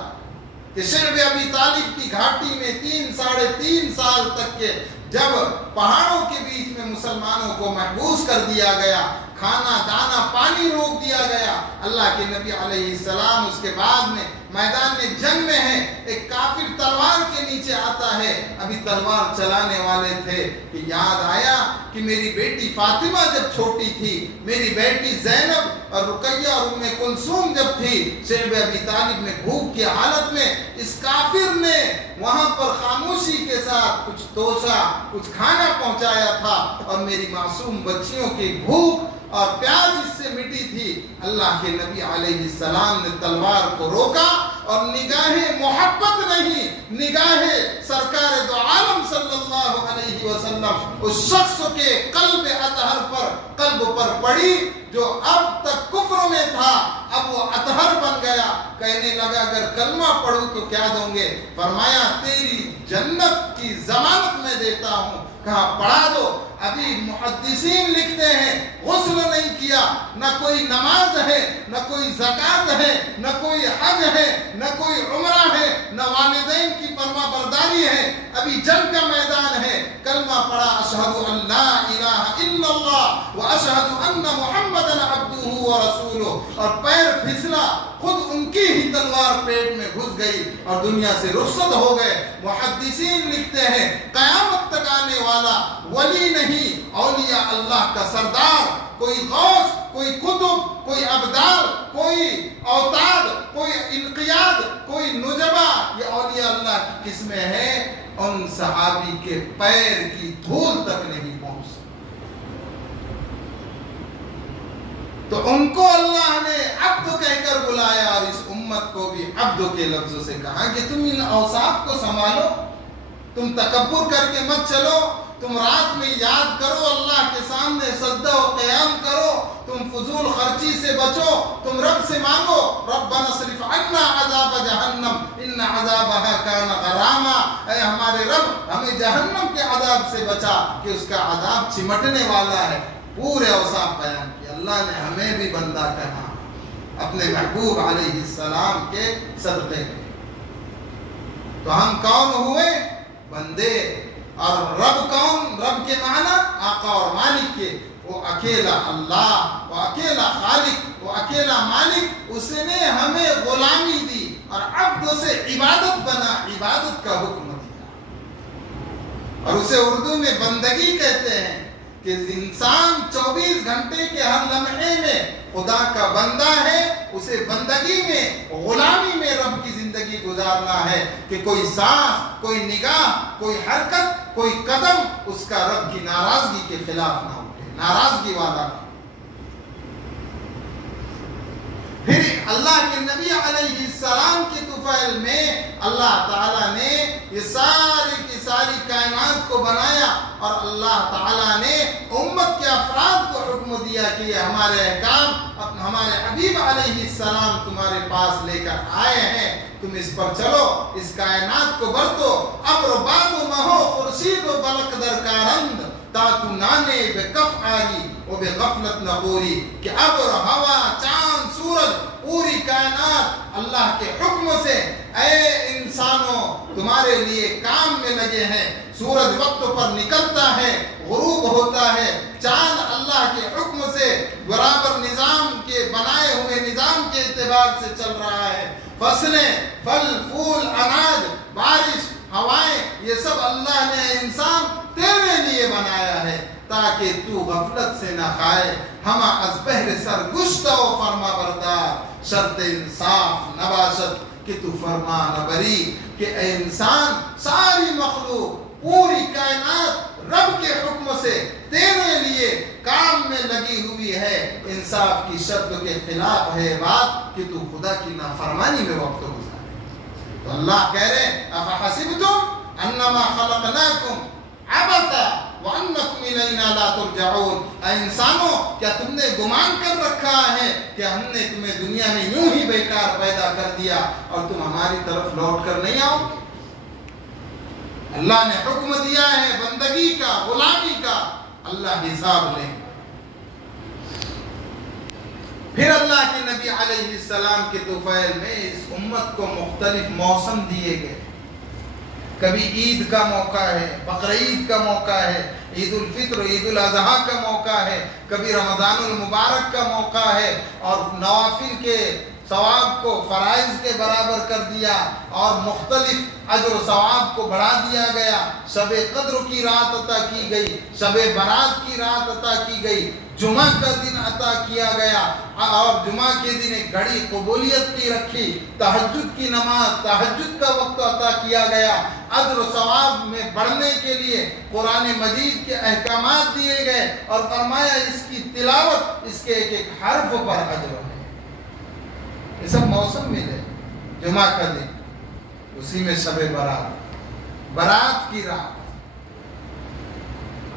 کہ شعب ابی طالب کی گھاٹی میں 3 ساڑھے 3 سال تک کے جب پہاڑوں کے بیچ میں مسلمانوں کو محبوس کر دیا گیا، کھانا دانا پانی روک دیا گیا، اللہ کے نبی علیہ السلام اس کے بعد میں میدان جنگ میں ہے، ایک کافر تلوار کے نیچے آتا ہے، ابھی تلوار چلانے والے تھے کہ یاد آیا کہ میری بیٹی فاطمہ جب چھوٹی تھی، میری بیٹی زینب اور رقیہ اور ام کلثوم جب تھی، شیب ابی طالب نے بھوک کی حالت میں اس کافر نے وہاں پر خاموشی کے ساتھ کچھ توشہ، کچھ کھانا پہنچایا تھا، اور میری معصوم بچیوں کی بھوک اور پیاس اس سے مٹی تھی۔ اللہ کے نبی علیہ السلام نے تلوار کو روکا اور نگاہ محبت نہیں، نگاہ سرکار دو عالم صلی اللہ علیہ وسلم اس شخص کے قلب اطہر پر، قلب پر پڑی جو اب تک کفر میں تھا، اب وہ اطہر بن گیا۔ کہنے لگا اگر کلمہ پڑھوں تو کیا دوں گے؟ فرمایا تیری جنت کی ضمانت میں دیتا ہوں۔ کہا پڑھا دو۔ ابھی محدثین لکھتے ہیں غسل نہیں کیا، نہ کوئی نماز ہے، نہ کوئی زکوٰۃ ہے، نہ کوئی حج ہے، نہ کوئی عمرہ ہے، نہ والدین کی فرما برداری ہے، ابھی جنگ کا میدان ہے، کلمہ پڑھا اشہد ان لا الہ الا اللہ واشہد ان محمدًا عبدہ ورسولہ، اور پیر پھسلا، خود ان کی ہی تلوار پیٹ میں گھس گئی اور دنیا سے رخصت ہو گئے۔ محدثین لکھتے ہیں قیامت تک آنے والا ولی نہیں، اولیاء اللہ کا سردار، کوئی غوث، کوئی قطب، کوئی ابدال، کوئی اوتاد، کوئی انقیاد، کوئی نجبہ، یہ اولیاء اللہ کی قسمیں ہیں، ان صحابی کے پیر کی دھول تک نہیں پہنچ سکتی۔ تو ان کو اللہ نے عبد کہہ کر بلایا، اور اس امت کو بھی عبد کے لفظوں سے کہا کہ تم ان اوصاف کو سنبھالو، تم تکبر کر کے مت چلو، تم رات میں یاد کرو، اللہ کے سامنے سجدہ و قیام کرو، تم فضول خرچی سے بچو، تم رب سے مانگو ربنا اصرف عنا عذاب جہنم ان عذابها کان غراما، اے ہمارے رب ہمیں جہنم کے عذاب سے بچا کہ اس کا عذاب چمٹنے والا ہے۔ پورے اوصاف بیان کیا۔ اللہ نے ہمیں بھی بندہ کہا اپنے محبوب علیہ السلام کے صدقے میں۔ تو ہم کون ہوئے؟ بندے۔ اور رب کون؟ رب کے معنی آقا اور مالک کے، وہ اکیلا اللہ، وہ اکیلا خالق، وہ اکیلا مالک، اس نے ہمیں غلامی دی اور عبد سے عبادت بنا، عبادت کا حکم دیا، اور اسے اردو میں بندگی کہتے ہیں کہ انسان 24 گھنٹے کے ہر لمحے میں خدا کا بندہ ہے، اسے بندگی میں، غلامی میں رب کی زندگی گزارنا ہے کہ کوئی سانس، کوئی نگاہ، کوئی حرکت، کوئی قدم اس کا رب کی ناراضگی کے خلاف نہ اٹھے، ناراضگی والا۔ پھر اللہ کے نبی علیہ السلام کے طفیل میں اللہ تعالیٰ نے یہ ساری کی ساری کائنات کو بنایا، اور اللہ تعالیٰ نے امت کے افراد کو حکم دیا کہ یہ ہمارے احکام ہمارے حبیب علیہ السلام تمہارے پاس لے کر آئے ہیں، تم اس پر چلو، اس کائنات کو برتو۔ ابر باد و مہو خورشید و بلق در کارند تاتو نانے بے کف آری و بے غفلت نغوری، کہ ابر، ہوا، چاند، سورج، پوری کائنات اللہ کے حکم سے اے انسانوں تمہارے لیے کام میں لگے ہیں۔ سورج وقت پر نکلتا ہے، غروب ہوتا ہے، چاند اللہ کے حکم سے برابر نظام کے بنائے ہوئے نظام کے اعتبار سے چل رہا ہے۔ فصلیں، پھل پھول، اناج، بارش، ہوائیں، یہ سب اللہ نے انسان تیرے لیے بنایا ہے تاکہ تو غفلت سے نہ کھائے۔ ہما از بہر سرگشتہ و فرما بردار، شرط انصاف نہ باشد کہ تو فرما نہ بری، کہ اے انسان ساری مخلوق، پوری کائنات رب کے حکم سے تیرے لیے کام میں لگی ہوئی ہے، انصاف کی شرط کے خلاف ہے بات کہ تو خدا کی نافرمانی میں وقت گزارے۔ تو اللہ کہہ رہے افحسبتم انما خلقناکم عبثا وانکم الینا لا ترجعون، اے انسانوں کیا تم نے گمان کر رکھا ہے کہ ہم نے تمہیں دنیا میں یوں ہی بیکار پیدا کر دیا اور تم ہماری طرف لوٹ کر نہیں آؤ گے؟ اللہ نے حکم دیا ہے بندگی کا، غلامی کا، اللہ حساب لیں۔ پھر اللہ کے نبی علیہ السلام کے طفیل میں اس امت کو مختلف موسم دیے گئے، کبھی عید کا موقع ہے، بقرعید کا موقع ہے، عید الفطر، عید الاضحیٰ کا موقع ہے، کبھی رمضان المبارک کا موقع ہے، اور نوافل کے ثواب کو فرائض کے برابر کر دیا اور مختلف اجر و ثواب کو بڑھا دیا گیا۔ شب قدر کی رات عطا کی گئی، شب برات کی رات عطا کی گئی، جمعہ کا دن عطا کیا گیا، اور جمعہ کے دن ایک گھڑی قبولیت کی رکھی، تہجد کی نماز، تہجد کا وقت عطا کیا گیا، اجر و ثواب میں بڑھنے کے لیے قرآن مجید کے احکامات دیے گئے، اور فرمایا اس کی تلاوت، اس کے ایک ایک حرف پر اجر ہے۔ یہ سب موسم میں ہے۔ جمعہ کا دن، اسی میں شب برات، برات کی رات۔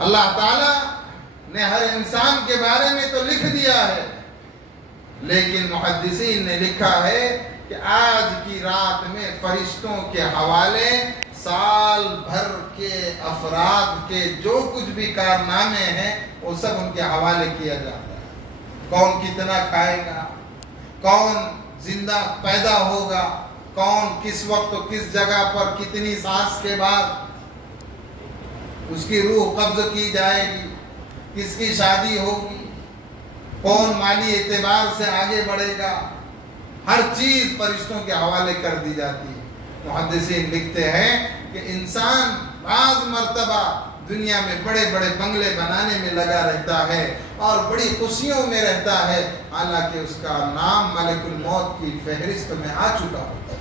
اللہ تعالیٰ نے ہر انسان کے بارے میں تو لکھ دیا ہے، لیکن محدثین نے لکھا ہے کہ آج کی رات میں فرشتوں کے حوالے سال بھر کے افراد کے جو کچھ بھی کارنامے ہیں وہ سب ان کے حوالے کیا جاتا ہے۔ کون کتنا کھائے گا، کون زندہ پیدا ہوگا، کون کس وقت کس جگہ پر کتنی سانس کے بعد اس کی روح قبض کی جائے گی، کس کی شادی ہوگی، کون مالی اعتبار سے آگے بڑھے گا، ہر چیز فرشتوں کے حوالے کر دی جاتی ہے۔ محدثین لکھتے ہیں کہ انسان بعض مرتبہ دنیا میں بڑے بڑے بنگلے بنانے میں لگا رہتا ہے اور بڑی خوشیوں میں رہتا ہے، حالانکہ اس کا نام ملک الموت کی فہرست میں آ چکا ہوتا ہے۔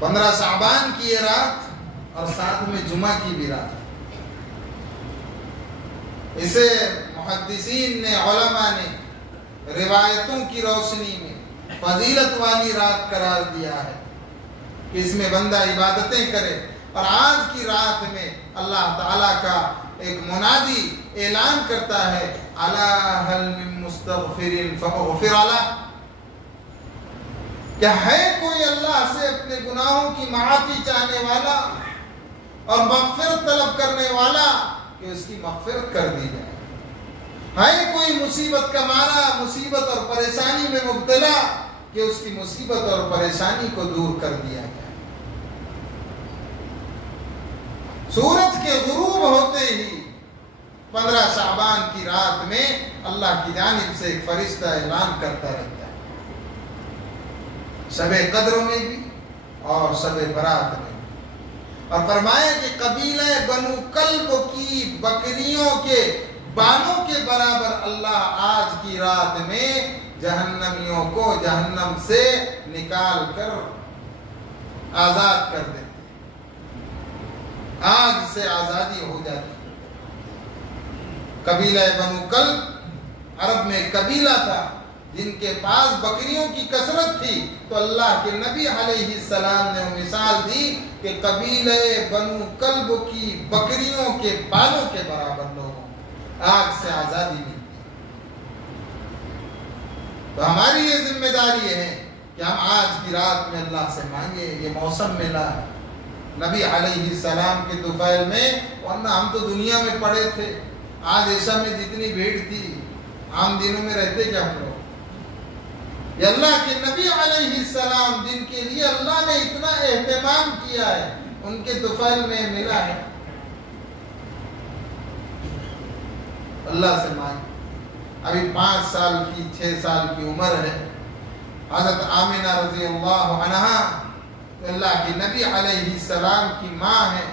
15 شعبان کی یہ رات اور ساتھ میں جمعہ کی بھی رات، اسے محدثین نے، علماء نے روایتوں کی روشنی میں فضیلت والی رات قرار دیا ہے کہ اس میں بندہ عبادتیں کرے۔ اور آج کی رات میں اللہ تعالیٰ کا ایک منادی اعلان کرتا ہے، الا هل من مستغفر فاغفر له، کیا ہے کوئی اللہ سے اپنے گناہوں کی معافی چاہنے والا اور مغفرت طلب کرنے والا کہ اس کی مغفرت کر دی جائے؟ ہے کوئی مصیبت کا مارا، مصیبت اور پریشانی میں مبتلا کہ اس کی مصیبت اور پریشانی کو دور کر دیا جائے؟ سورج کے غروب ہوتے ہی 15 شعبان کی رات میں اللہ کی جانب سے ایک فرشتہ اعلان کرتا رہتا ہے، شب قدر میں بھی اور شب برات میں بھی، اور فرمایا کہ قبیلہ بنو کلب کی بکریوں کے بالوں کے برابر اللہ آج کی رات میں جہنمیوں کو جہنم سے نکال کر آزاد کر دیتے، آگ سے آزادی ہو جاتی۔ قبیلہ بنو کلب عرب میں قبیلہ تھا جن کے پاس بکریوں کی کثرت تھی، تو اللہ کے نبی علیہ السلام نے مثال دی کہ قبیلہ بنو کلب کی بکریوں کے بالوں کے برابر لوگوں آگ سے آزادی ملتی۔ تو ہماری یہ ذمہ داری ہے کہ ہم آج کی رات میں اللہ سے مانگے، یہ موسم ملا ہے نبی علیہ السلام کے طفیل میں، ورنہ ہم تو دنیا میں پڑے تھے۔ آج عشاء میں جتنی بھیڑ تھی، عام دنوں میں رہتے کیا ہم لوگ؟ یہ اللہ کے نبی علیہ السلام جن کے لیے اللہ نے اتنا اہتمام کیا ہے، ان کے طفیل میں ملا ہے۔ اللہ سے مانگ۔ ابھی 5 سال کی 6 سال کی عمر ہے، حضرت آمنہ رضی اللہ عنہا اللہ کے نبی علیہ السلام کی ماں ہے،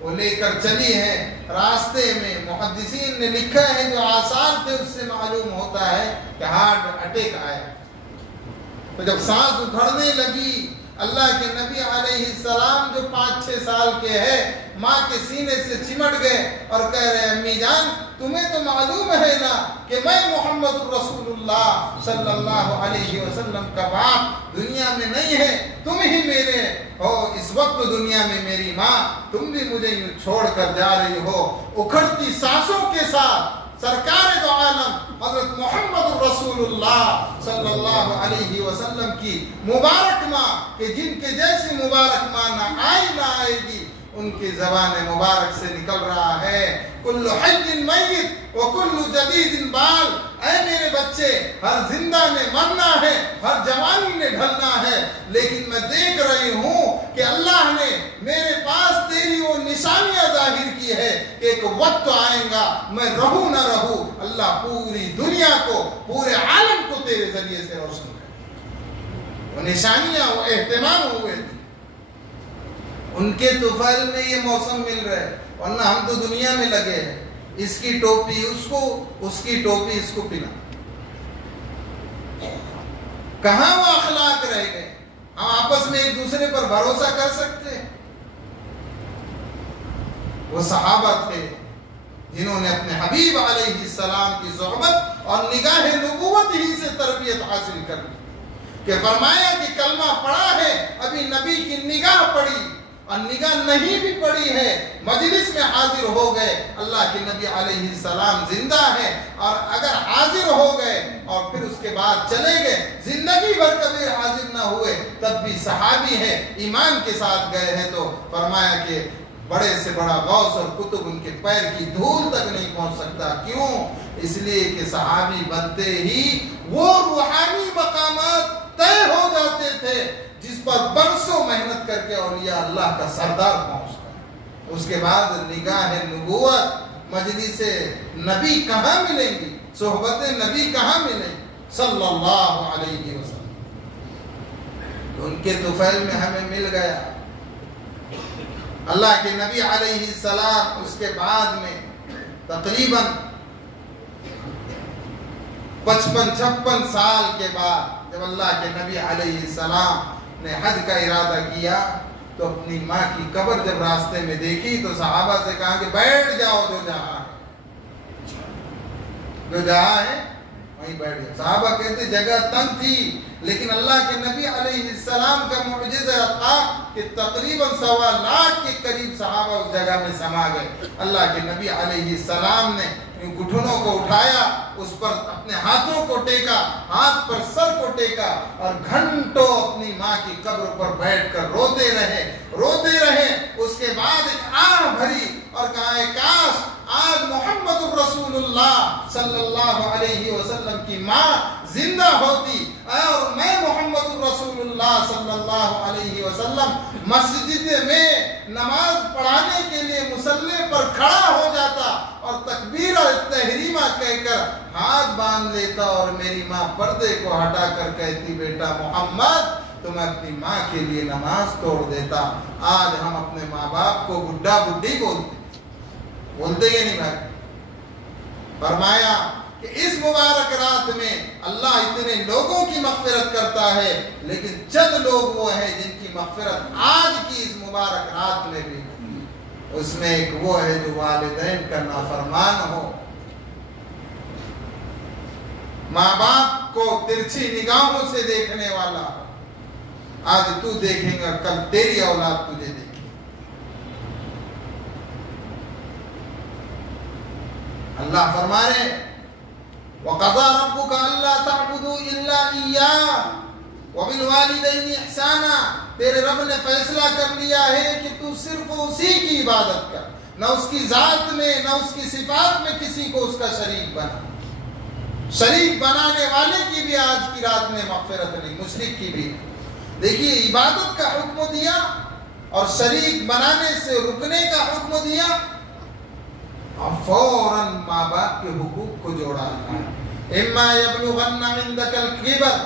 وہ لے کر چلی ہے۔ راستے میں محدثین نے لکھا ہے جو آثار تھے اس سے معلوم ہوتا ہے کہ ہارٹ اٹیک آیا۔ تو جب سانس اکھڑنے لگی، اللہ کے نبی علیہ السلام جو 5-6 سال کے ہیں ماں کے سینے سے چمٹ گئے اور کہہ رہے امی جان تمہیں تو معلوم ہے نا کہ میں محمد رسول اللہ صلی اللہ علیہ وسلم کا باپ دنیا میں نہیں ہے، تم ہی میرے ہو اس وقت دنیا میں میری ماں، تم بھی مجھے یوں چھوڑ کر جا رہی ہو۔ اکھڑتی سانسوں کے ساتھ سرکار دو عالم حضرت محمد رسول اللہ صلی اللہ علیہ وسلم کی مبارک ماں، کہ جن کے جیسی مبارک ماں نہ آئے گی، ان کی زبان مبارک سے نکل رہا ہے کل حی میت و کل جدید بال، اے میرے بچے، ہر زندہ نے مرنا ہے، ہر جوانی نے ڈھلنا ہے، لیکن میں دیکھ رہی ہوں کہ اللہ نے میرے پاس تیری وہ نشانیاں ظاہر کی ہے کہ ایک وقت آئے گا میں رہوں نہ رہوں، اللہ پوری دنیا کو، پورے عالم کو تیرے ذریعے سے روشن کرے۔ وہ نشانیاں، وہ اہتمام ہوئے تھے، ان کے طفیل میں یہ موسم مل رہا ہے، ورنہ ہم تو دنیا میں لگے ہیں، اس کی ٹوپی اس کو، اس کی ٹوپی اس کو پلا۔ کہاں وہ اخلاق رہ گئے؟ ہم آپس میں ایک دوسرے پر بھروسہ کر سکتے ہیں؟ وہ صحابہ تھے جنہوں نے اپنے حبیب علیہ السلام کی صحبت اور نگاہ نبوت ہی سے تربیت حاصل کر لی، کہ فرمایا کہ کلمہ پڑھا ہے، ابھی نبی کی نگاہ پڑی، اور نگاہ نہیں بھی پڑی ہے، مجلس میں حاضر ہو گئے، اللہ کے نبی علیہ السلام زندہ ہے، اور اگر حاضر ہو گئے اور پھر اس کے بعد چلے گئے، زندگی بھر کبھی حاضر نہ ہوئے، تب بھی صحابی ہے، ایمان کے ساتھ گئے ہیں، تو فرمایا کہ بڑے سے بڑا غوث اور قطب ان کے پیر کی دھول تک نہیں پہنچ سکتا۔ کیوں؟ اس لیے کہ صحابی بنتے ہی وہ روحانی مقامات طے ہو جاتے تھے جس پر برسوں محنت کر کے اولیاء اللہ کا سردار پہنچتا ہے۔ اس کے بعد نگاہ نبوت، مجلس نبی کہاں ملیں گی، صحبت نبی کہاں ملیں گی صلی اللہ علیہ وسلم۔ ان کے طفیل میں ہمیں مل گیا۔ اللہ کے نبی علیہ السلام اس کے بعد میں تقریباً 55-56 سال کے بعد جب اللہ کے نبی علیہ السلام نے حج کا ارادہ کیا تو اپنی ماں کی قبر جب راستے میں دیکھی تو صحابہ سے کہا کہ بیٹھ جاؤ، جو جہاں ہے، جو جہاں ہے وہیں بیٹھ جاؤ۔ صحابہ کہتے جگہ تنگ تھی، لیکن اللہ کے نبی علیہ السلام کا معجزہ تھا کہ تقریباً 1.25 لاکھ کے قریب صحابہ اس جگہ میں سما گئے۔ اللہ کے نبی علیہ السلام نے گھٹنوں کو اٹھایا، اس پر اپنے ہاتھوں کو ٹیکا، ہاتھ پر سر کو ٹیکا، اور گھنٹوں اپنی ماں کی قبر پر بیٹھ کر روتے رہے۔ اس کے بعد ایک آہ بھری اور کہا ہے کاش آج محمد الرسول اللہ صلی اللہ علیہ وسلم کی ماں زندہ ہوتی اور میں محمد الرسول اللہ صلی اللہ علیہ وسلم مسجد میں نماز پڑھانے کے لیے مصلی پر کھڑا ہو جاتا اور تکبیر تحریمہ کہہ کر ہاتھ باندھ لیتا اور میری ماں پردے کو ہٹا کر کہتی بیٹا محمد تو میں اپنی ماں کے لیے نماز توڑ دیتا۔ آج ہم اپنے ماں باپ کو بڈھا بڈھی بولتے ہی نہیں بھائی۔ فرمایا کہ اس مبارک رات میں اللہ اتنے لوگوں کی مغفرت کرتا ہے، لیکن چند لوگ وہ ہیں جن کی مغفرت آج کی اس مبارک رات میں بھی، اس میں ایک وہ ہے جو والدین کا نافرمان ہو، ماں باپ کو ترچھی نگاہوں سے دیکھنے والا۔ آج تو دیکھیں گا، کل تیری اولاد تجھے دیکھے۔ اللہ فرما رہے وَقَضَى رَبُّكَ أَلَّا تَعْبُدُوا إِلَّا إِيَّاهُ وَبِالْوَالِدَيْنِ إِحْسَانًا، تیرے رب نے فیصلہ کر لیا ہے کہ تو صرف اسی کی عبادت کر، نہ اس کی ذات میں نہ اس کی صفات میں کسی کو اس کا شریک بنا۔ شریک بنانے والے کی بھی آج کی رات میں مغفرت نہیں، مشرک کی بھی۔ دیکھیے عبادت کا حکم دیا اور شریک بنانے سے رکنے کا حکم دیا، اور فوراً ماں باپ کے حقوق کو جوڑا۔ اما یبلغن عندک الکبر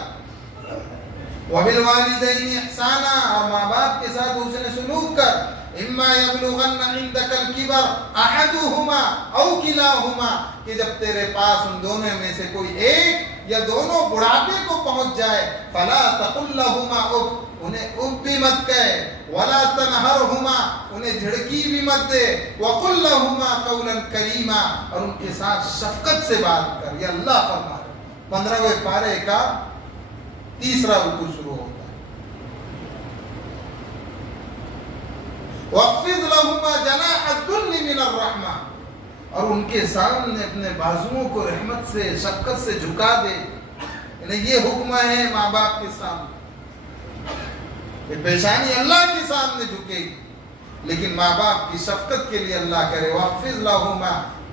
وبالوالدین احسانا، اور ماں باپ کے ساتھ حسن سلوک کر۔ اما یبلغن عندک الکبر احدہما او کلاہما، کہ جب تیرے پاس ان دونوں میں سے کوئی ایک یا دونوں بڑھاپے کو پہنچ جائے، فلا تقل لہما اف، انہیں اف بھی مت کہے، ولا تنہرہما، انہیں جھڑکی بھی مت دے، وقل لہما قولا کریما، اور ان کے ساتھ شفقت سے بات کر۔ یہ اللہ فرما رہا ہے۔ 15ویں پارے کا 3را رکوع شروع ہوتا ہے۔ وَاخْفِضْ لَهُمَا جَنَاحَ الذُّلِّ مِنَ الرَّحْمَةِ، اور ان کے سامنے اپنے بازوؤں کو رحمت سے شفقت سے جھکا دے۔ یعنی یہ حکم ہے ماں باپ کے سامنے، یہ پیشانی اللہ کے سامنے جھکے گی، لیکن ماں باپ کی شفقت کے لیے اللہ کرے وَاخْفِضْ لَهُمَا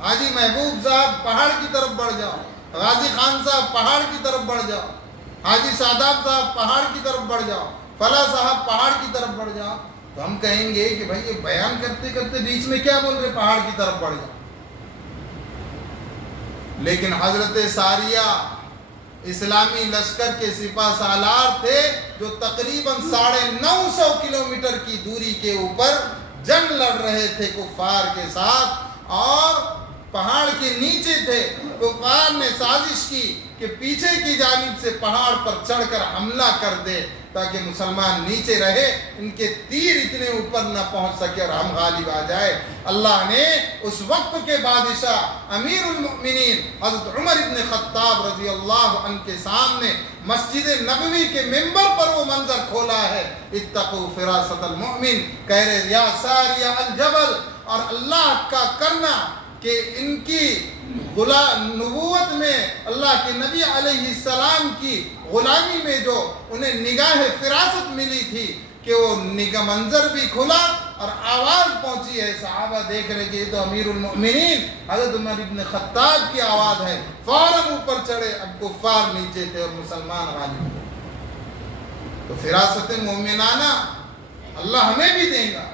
حاجی محبوب صاحب پہاڑ کی طرف بڑھ جاؤ، غازی خان صاحب پہاڑ کی طرف بڑھ جاؤ، حاجی ساداب صاحب پہاڑ کی طرف بڑھ جاؤ، فلاں صاحب پہاڑ کی طرف بڑھ جاؤ، تو ہم کہیں گے کہ بھائی یہ بیان کرتے کرتے بیچ میں کیا بول رہے پہاڑ کی طرف بڑھ جاؤ. لیکن حضرت ساریہ اسلامی لشکر کے سپہ سالار تھے جو تقریباً 950 کلومیٹر کی دوری کے اوپر جنگ لڑ رہے تھے کفار کے ساتھ، اور پہاڑ کے نیچے تھے. کفار نے سازش کی کہ پیچھے کی جانب سے پہاڑ پر چڑھ کر حملہ کر دے تاکہ مسلمان نیچے رہے، ان کے تیر اتنے اوپر نہ پہنچ سکے اور ہم غالب آ جائے. اللہ نے اس وقت کے بادشاہ امیر المؤمنین حضرت عمر ابن خطاب رضی اللہ عنہ کے سامنے مسجد نبوی کے ممبر پر وہ منظر کھولا ہے. اتقوا فراست المؤمن، کہہ رہے یا ساریہ الجبل، اور اللہ کا کرنا کہ ان کی نبوت میں اللہ کے نبی علیہ السلام کی غلامی میں جو انہیں نگاہ فراست ملی تھی کہ وہ نگاہ منظر بھی کھلا اور آواز پہنچی ہے. صحابہ دیکھ رہے کہ یہ تو امیر المؤمنین حضرت عمر ابن خطاب کی آواز ہے، فوراً اوپر چڑھے. اب کفار نیچے تھے اور مسلمان غالب ہوئے. تو فراست مومنانہ اللہ ہمیں بھی دے گا.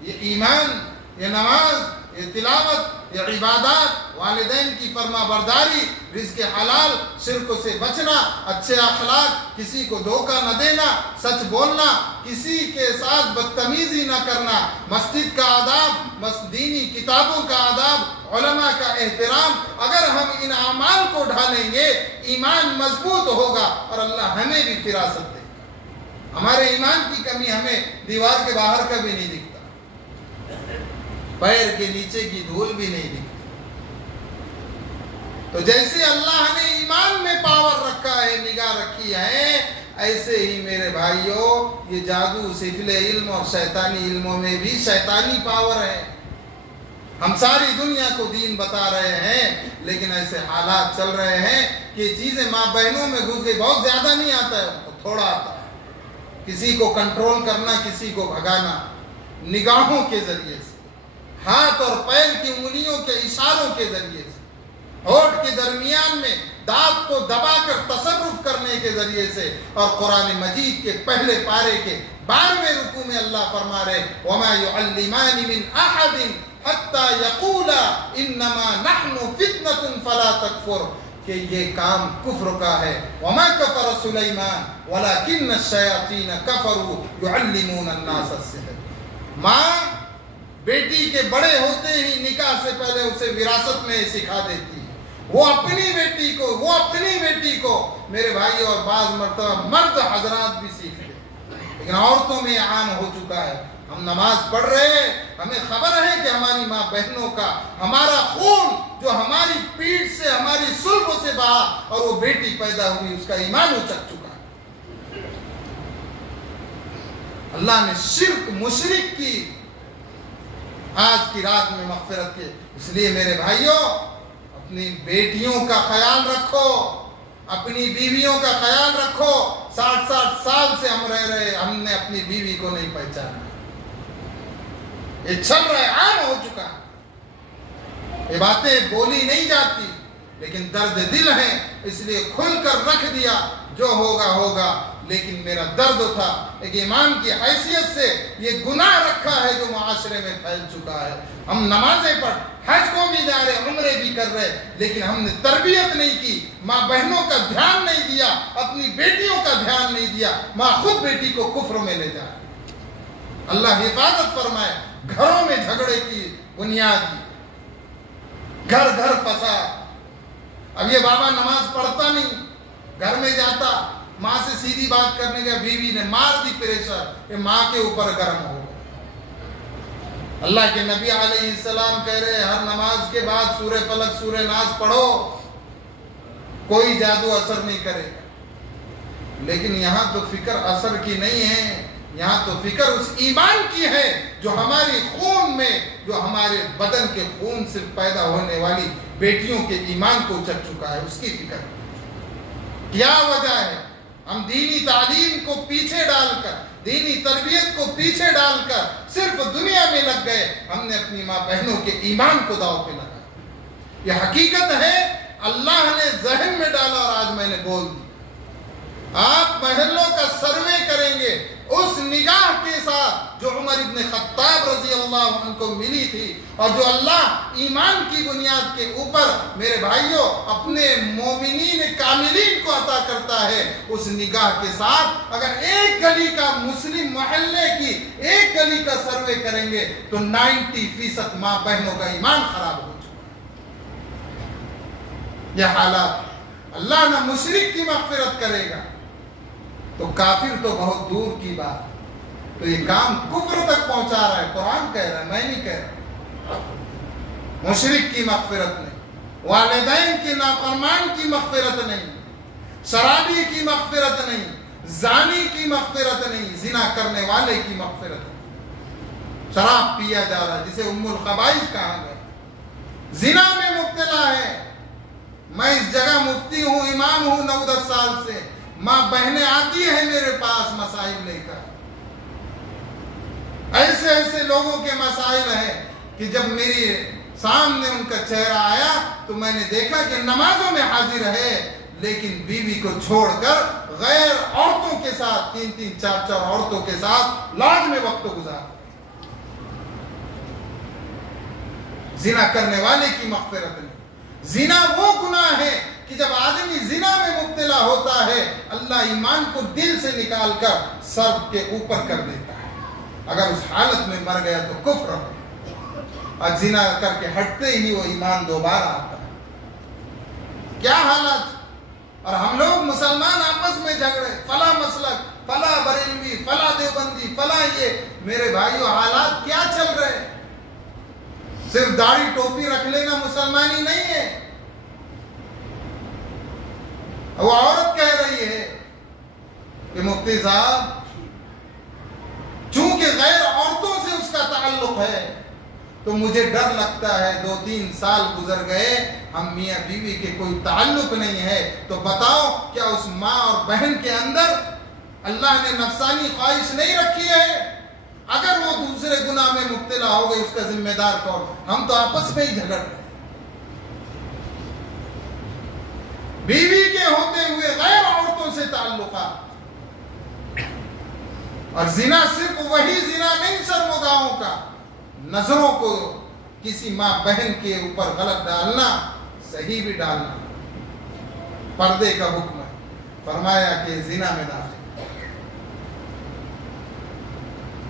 یہ ایمان، یہ نماز، یہ تلاوت، یہ عبادات، والدین کی فرما برداری، رزق حلال، شرک سے بچنا، اچھے اخلاق، کسی کو دھوکہ نہ دینا، سچ بولنا، کسی کے ساتھ بدتمیزی نہ کرنا، مسجد کا آداب، دینی کتابوں کا آداب، علماء کا احترام. اگر ہم ان اعمال کو ڈھالیں گے ایمان مضبوط ہوگا اور اللہ ہمیں بھی فراست دے گا. ہمارے ایمان کی کمی ہمیں دیوار کے باہر کا بھی نہیں دکھتا، پیر کے نیچے کی دھول بھی نہیں دکھتی. تو جیسے اللہ نے ایمان میں پاور رکھا ہے، نگاہ رکھی ہے، ایسے ہی میرے بھائیوں یہ جادو، سفل علم اور شیطانی علموں میں بھی شیطانی پاور ہے. ہم ساری دنیا کو دین بتا رہے ہیں لیکن ایسے حالات چل رہے ہیں کہ چیزیں ماں بہنوں میں گھس گئی. بہت زیادہ نہیں آتا ہے، تھوڑا آتا ہے. کسی کو کنٹرول کرنا، کسی کو بھگانا نگاہوں کے ذریعے سے، ہاتھ اور پیر کی انگلیوں کے اشاروں کے ذریعے سے، ہونٹ کے درمیان میں دانت کو دبا کر تصرف کرنے کے ذریعے سے. اور قرآن مجید کے پہلے پارے کے 12ویں رکوع میں اللہ فرما رہے وَمَا يُعَلِّمَانِ مِنْ أَحَدٍ حَتَّى يَقُولَا إِنَّمَا نَحْنُ فِتْنَةٌ فَلَا تَكْفُرْ، کہ یہ کام کفر کا ہے. وَمَا كَفَرَ سُلَيْمَانُ وَلَكِنَّ الشَّيَاطِينَ كَفَرُوا يُعَلِّمُونَ النَّاسَ السِّحْرَ. ماں بیٹی کے بڑے ہوتے ہی نکاح سے پہلے اسے وراثت میں سکھا دیتی ہے. وہ اپنی بیٹی کو میرے بھائی اور بعض مرتبہ مرد حضرات بھی سیکھ لے، لیکن عورتوں میں عام ہو چکا ہے. ہم نماز پڑھ رہے ہیں، ہمیں خبر ہے کہ ہماری ماں بہنوں کا ہمارا خون جو ہماری پیٹھ سے، ہماری صلب سے بہا اور وہ بیٹی پیدا ہوئی، اس کا ایمان اچک چکا ہے. اللہ نے شرک مشرک کی آج کی رات میں مغفرت کے. اس لیے میرے بھائیوں اپنی بیٹیوں کا خیال رکھو، اپنی بیویوں کا خیال رکھو. 60 سال سے ہم رہ رہے، ہم نے اپنی بیوی کو نہیں پہچانا. یہ چل رہا ہے، عام ہو چکا. یہ باتیں بولی نہیں جاتی لیکن درد دل ہیں، اس لیے کھل کر رکھ دیا. جو ہوگا ہوگا، لیکن میرا درد تھا ایک ایمان کی حیثیت سے یہ گناہ رکھا ہے جو معاشرے میں پھیل چکا ہے. ہم نمازیں پڑھ، حج کو بھی جا رہے، عمرے بھی کر رہے، لیکن ہم نے تربیت نہیں کی، ماں بہنوں کا دھیان نہیں دیا، اپنی بیٹیوں کا دھیان نہیں دیا. ماں خود بیٹی کو کفر میں لے جائے. اللہ حفاظت فرمائے. گھروں میں جھگڑے کی بنیاد، گھر گھر فساد. اب یہ بابا نماز پڑھتا نہیں، گھر میں جاتا، ماں سے سیدھی بات کرنے گیا، بیوی نے مار دی پریشر، یہ ماں کے اوپر گرم ہو. اللہ کے نبی علیہ السلام کہہ رہے ہر نماز کے بعد سورہ فلق سورہ ناس پڑھو، کوئی جادو اثر نہیں کرے گا. لیکن یہاں تو فکر اثر کی نہیں ہے، یہاں تو فکر اس ایمان کی ہے جو ہماری خون میں، جو ہمارے بدن کے خون سے پیدا ہونے والی بیٹیوں کے ایمان کو اچک چکا ہے. اس کی فکر کیا وجہ ہے؟ ہم دینی تعلیم کو پیچھے ڈال کر، دینی تربیت کو پیچھے ڈال کر صرف دنیا میں لگ گئے. ہم نے اپنی ماں بہنوں کے ایمان کو داؤ پہ لگا. یہ حقیقت ہے، اللہ نے ذہن میں ڈالا اور آج میں نے بول دی۔ آپ محلوں کا سروے کریں گے اس نگاہ کے ساتھ جو عمر ابن خطاب رضی اللہ عنہ کو ملی تھی، اور جو اللہ ایمان کی بنیاد کے اوپر میرے بھائیوں اپنے مومنین کاملین کو عطا کرتا ہے، اس نگاہ کے ساتھ اگر ایک گلی کا مسلم محلے کی ایک گلی کا سروے کریں گے تو 90% ماں بہنوں کا ایمان خراب ہو چکا۔ یہ حالات، اللہ نہ مشرک کی مغفرت کرے گا تو کافر تو بہت دور کی بات۔ تو یہ کام کفر تک پہنچا رہا ہے، قرآن کہہ رہا ہے، میں نہیں کہہ رہا۔ مشرک کی مغفرت نہیں، والدین کی نافرمان کی مغفرت نہیں، شرابی کی مغفرت نہیں، زانی کی مغفرت نہیں، زنا کرنے والے کی مغفرت نہیں۔ شراب پیا جا رہا ہے جسے ام الخبائث کہا گیا، زنا میں مبتلا ہے۔ میں اس جگہ مفتی ہوں، امام ہوں 9-10 سال سے، ماں بہنیں آتی ہیں میرے پاس مسائل لے کر، ایسے ایسے لوگوں کے مسائل ہیں کہ جب میری سامنے ان کا چہرہ آیا تو میں نے دیکھا کہ نمازوں میں حاضر ہے لیکن بیوی کو چھوڑ کر غیر عورتوں کے ساتھ 3-3 4-4 عورتوں کے ساتھ لاج میں وقت گزار۔ زنا کرنے والے کی مغفرت نہیں۔ زنا وہ گناہ ہے کہ جب آدمی زنا میں مبتلا ہوتا ہے اللہ ایمان کو دل سے نکال کر سر کے اوپر کر دیتا ہے، اگر اس حالت میں مر گیا تو کفر ہے، اور زنا کر کے ہٹتے ہی وہ ایمان دوبارہ آتا ہے۔ کیا حالات، اور ہم لوگ مسلمان آپس میں جھگڑے، فلاں مسلک، فلاں بریلوی، فلاں دیوبندی، فلاں یہ۔ میرے بھائیو حالات کیا چل رہے ہیں؟ صرف داڑھی ٹوپی رکھ لینا مسلمانی نہیں ہے۔ وہ عورت کہہ رہی ہے کہ مفتی صاحب چونکہ غیر عورتوں سے اس کا تعلق ہے تو مجھے ڈر لگتا ہے 2-3 سال گزر گئے ہم میاں بیوی کے کوئی تعلق نہیں ہے، تو بتاؤ کیا اس ماں اور بہن کے اندر اللہ نے نفسانی خواہش نہیں رکھی ہے؟ اگر وہ دوسرے گناہ میں مبتلا ہو گئی اس کا ذمہ دار کون؟ ہم تو آپس میں ہی جھگڑ رہے ہیں۔ بیوی کے ہوتے ہوئے غیر عورتوں سے تعلقات، اور زنا صرف وہی زنا نہیں شرمگاہوں کا، نظروں کو کسی ماں بہن کے اوپر غلط ڈالنا، صحیح بھی ڈالنا، پردے کا حکم ہے۔ فرمایا کہ زنا میں داخل۔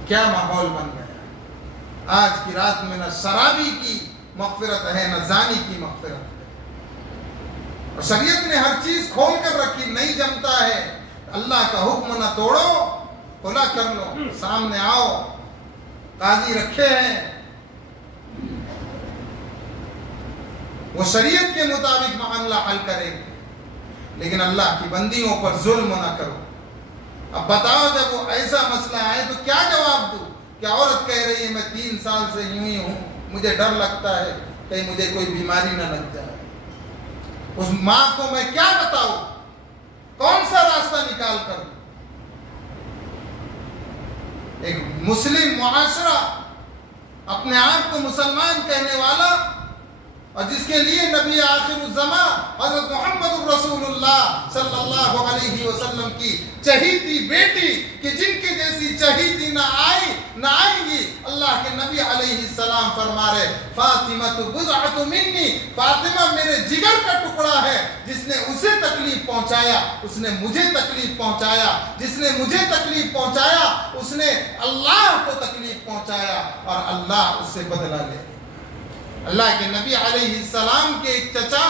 کیا ماحول بن گیا آج کی رات میں، نہ شرابی کی مغفرت ہے نہ زانی کی مغفرت ہے، اور شریعت نے ہر چیز کھول کر رکھی، نہیں جمتا ہے اللہ کا حکم نہ توڑو، کھلا کر لو، سامنے آؤ، قاضی رکھے ہیں، وہ شریعت کے مطابق معاملہ حل کرے گی، لیکن اللہ کی بندیوں پر ظلم نہ کرو۔ اب بتاؤ جب وہ ایسا مسئلہ آئے تو کیا جواب دوں؟ کہ عورت کہہ رہی ہے میں 3 سال سے یوں ہی ہوں، مجھے ڈر لگتا ہے کہیں مجھے کوئی بیماری نہ لگ جائے۔ اس ماں کو میں کیا بتاؤں؟ کون سا راستہ نکال کر دوں؟ ایک مسلم معاشرہ اپنے آپ کو مسلمان کہنے والا، اور جس کے لیے نبی آخر الزمان حضرت محمد رسول اللہ صلی اللہ علیہ وسلم کی چہیتی بیٹی، کہ جن کی جیسی چہیتی نہ آئیں گی، اللہ کے نبی علیہ السلام فرما رہے فاطمہ بضعۃ منی، فاطمہ میرے جگر کا ٹکڑا ہے، جس نے اسے تکلیف پہنچایا اس نے مجھے تکلیف پہنچایا، جس نے مجھے تکلیف پہنچایا اس نے اللہ کو تکلیف پہنچایا، اور اللہ اس سے بدلہ لے۔ اللہ کے نبی علیہ السلام کے ایک چچا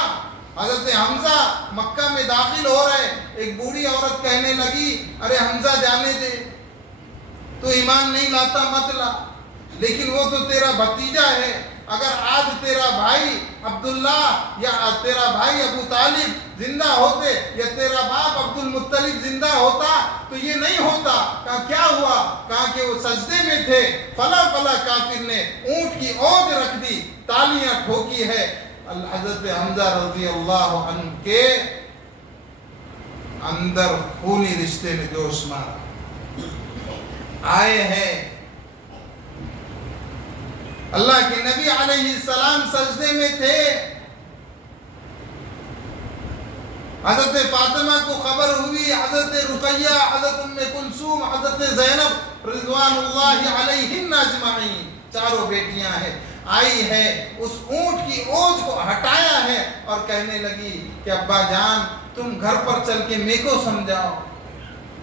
حضرت حمزہ مکہ میں داخل ہو رہے، ایک بوڑھی عورت کہنے لگی ارے حمزہ جانے دے، تو ایمان نہیں لاتا مت لا، لیکن وہ تو تیرا بھتیجا ہے، اگر آج تیرا بھائی عبداللہ یا تیرا بھائی ابو طالب زندہ ہوتے یا تیرا باپ عبد المطلب زندہ ہوتا تو یہ نہیں ہوتا۔ کہا کیا ہوا؟ کہا کہ وہ سجدے میں تھے، فلا فلا کافر نے اونٹ کی اوج رکھ دی، تالیاں ٹھوکی ہے، حضرت حمزہ رضی اللہ عنہ کے اندر خونی رشتے نے جوش مارا، آئے ہیں اللہ کے نبی علیہ السلام سجدے میں تھے، حضرت فاطمہ کو خبر ہوئی، حضرت رقیہ، حضرت ام کلثوم، حضرت زینب رضوان اللہ علیہن اجمعین، چاروں بیٹیاں ہیں، آئی ہے، اس اونٹ کی اوج کو ہٹایا ہے اور کہنے لگی کہ ابا جان تم گھر پر چل کے میں کو سمجھاؤ،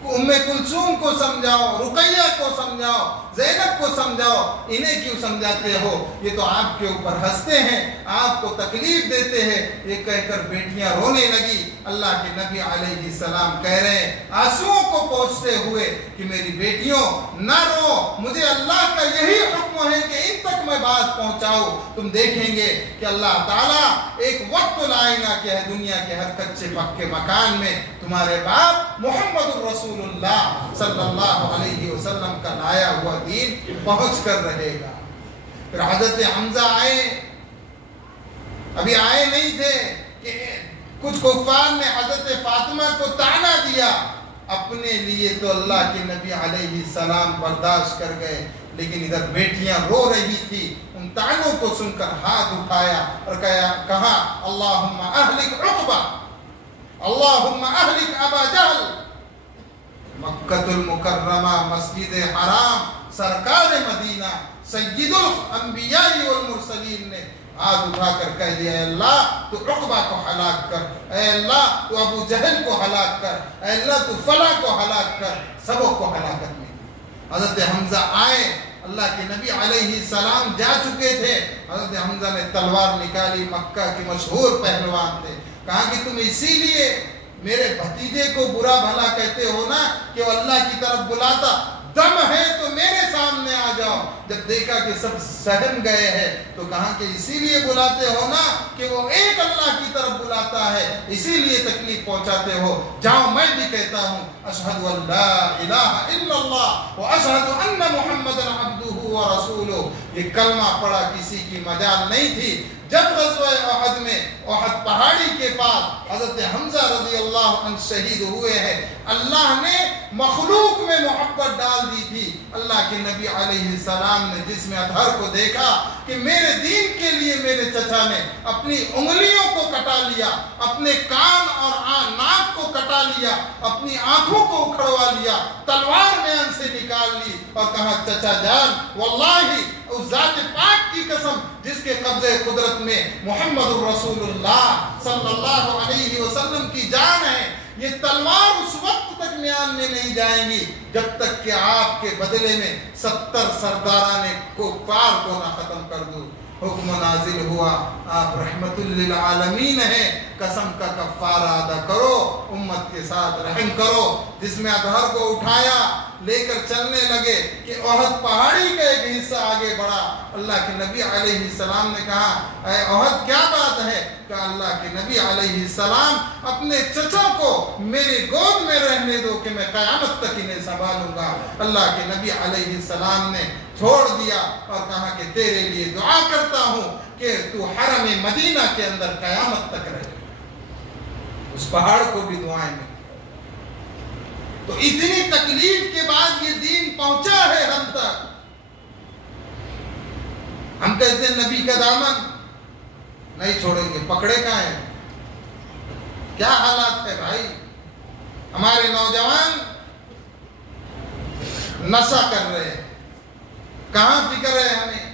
ام کلثوم کو سمجھاؤ، رقیہ کو سمجھاؤ، زینب کو سمجھاؤ، انہیں کیوں سمجھاتے ہو؟ یہ تو آپ کے اوپر ہنستے ہیں، آپ کو تکلیف دیتے ہیں۔ یہ کہہ کر بیٹیاں رونے لگی۔ اللہ کے نبی علیہ السلام کہہ رہے ہیں آنسوؤں کو پوچھتے ہوئے کہ میری بیٹیوں نہ رو، مجھے اللہ کا یہی حکم ہے کہ ان تک میں بات پہنچاؤں۔ تم دیکھیں گے کہ اللہ تعالیٰ ایک وقت لائے گا کہ دنیا کے ہر کچے پکے مکان میں تمہارے باپ محمد رسول اللہ صلی اللہ علیہ وسلم کا لایا ہوا دین پہنچ کر رہے گا۔ پھر حضرت حمزہ آئے، ابھی آئے نہیں تھے کہ کچھ کفار نے حضرت فاطمہ کو طعنہ دیا، اپنے لیے تو اللہ کے نبی علیہ السلام برداشت کر گئے، لیکن ادھر بیٹیاں رو رہی تھی، ان طعنوں کو سن کر ہاتھ اٹھایا اور کہا اللہم اہلک عقبہ، اللہم اہلک ابا جہل۔ مکہ المکرمہ، مسجد حرام، سرکار مدینہ، سید الانبیاء والمرسلین نے ہاتھ اٹھا کر کہہ دیا اے اللہ تو عقبہ کو ہلاک کر، اے اللہ تو ابو جہل کو ہلاک کر، اے اللہ تو فلاں کو ہلاک کر، سبوں کو ہلاکت میں۔ حضرت حمزہ آئے، اللہ کے نبی علیہ السلام جا چکے تھے، حضرت حمزہ نے تلوار نکالی، مکہ کے مشہور پہلوان تھے، کہا کہ تم اسی لیے میرے بھتیجے کو برا بھلا کہتے ہو نا کہ وہ اللہ کی طرف بلاتا، دم ہے تو میرے سامنے آ جاؤ۔ جب دیکھا کہ سب سہم گئے ہیں تو کہا کہ اسی لیے بلاتے ہو نا کہ وہ ایک اللہ کی طرف بلاتا ہے، اسی لیے تکلیف پہنچاتے ہو، جاؤ میں بھی کہتا ہوں اشہد ان لا الہ الا اللہ واشہد ان محمدا عبدہ ورسولہ۔ یہ کلمہ پڑھا کسی کی مجال نہیں تھی۔ جب غزوہ احد میں احد پہاڑی کے پاس حضرت حمزہ رضی اللہ عنہ شہید ہوئے ہیں، اللہ نے مخلوق میں محبت ڈال دی تھی۔ اللہ کے نبی علیہ السلام نے جس میں اطہر کو دیکھا کہ میرے دین کے لیے میرے چچا نے اپنی انگلیوں کو کٹا لیا، اپنے کان اور ناک کو کٹا لیا، اپنی آنکھوں کو اکھڑوا لیا، تلوار میان سے نکال لی اور کہا چچا جان واللہ اس ذات پاک کی قسم جس کے قبضے قدرت میں محمد رسول اللہ صلی اللہ علیہ وسلم کی جان ہے، یہ تلوار اس وقت تک میان میں نہیں جائیں گی جب تک کہ آپ کے بدلے میں 70 سرداران کفار کو نہ ختم کر دوں۔ حکم نازل ہوا، آپ رحمت للعالمین ہیں، قسم کا کفارہ ادا کرو، امت کے ساتھ رحم کرو۔ جس میں اطہر کو اٹھایا لے کر چلنے لگے کہ احد پہاڑی کا ایک حصہ آگے بڑھا۔ اللہ کے نبی علیہ السلام نے کہا اے احد کیا بات ہے؟ کہ اللہ کے نبی علیہ السلام اپنے چچا کو میرے گود میں رہنے دو کہ میں قیامت تک انہیں سنبھالوں گا۔ اللہ کے نبی علیہ السلام نے چھوڑ دیا اور کہا کہ تیرے لیے دعا کرتا ہوں کہ تو حرم مدینہ کے اندر قیامت تک رہے۔ اس پہاڑ کو بھی دعائیں میں۔ تو اتنی تکلیف کے بعد یہ دین پہنچا ہے ہم تک۔ ہم کہتے ہیں نبی کا دامن نہیں چھوڑیں گے، پکڑے کہاں ہیں؟ کیا حالات ہے بھائی؟ ہمارے نوجوان نشہ کر رہے ہیں، کہاں فکر ہے ہمیں؟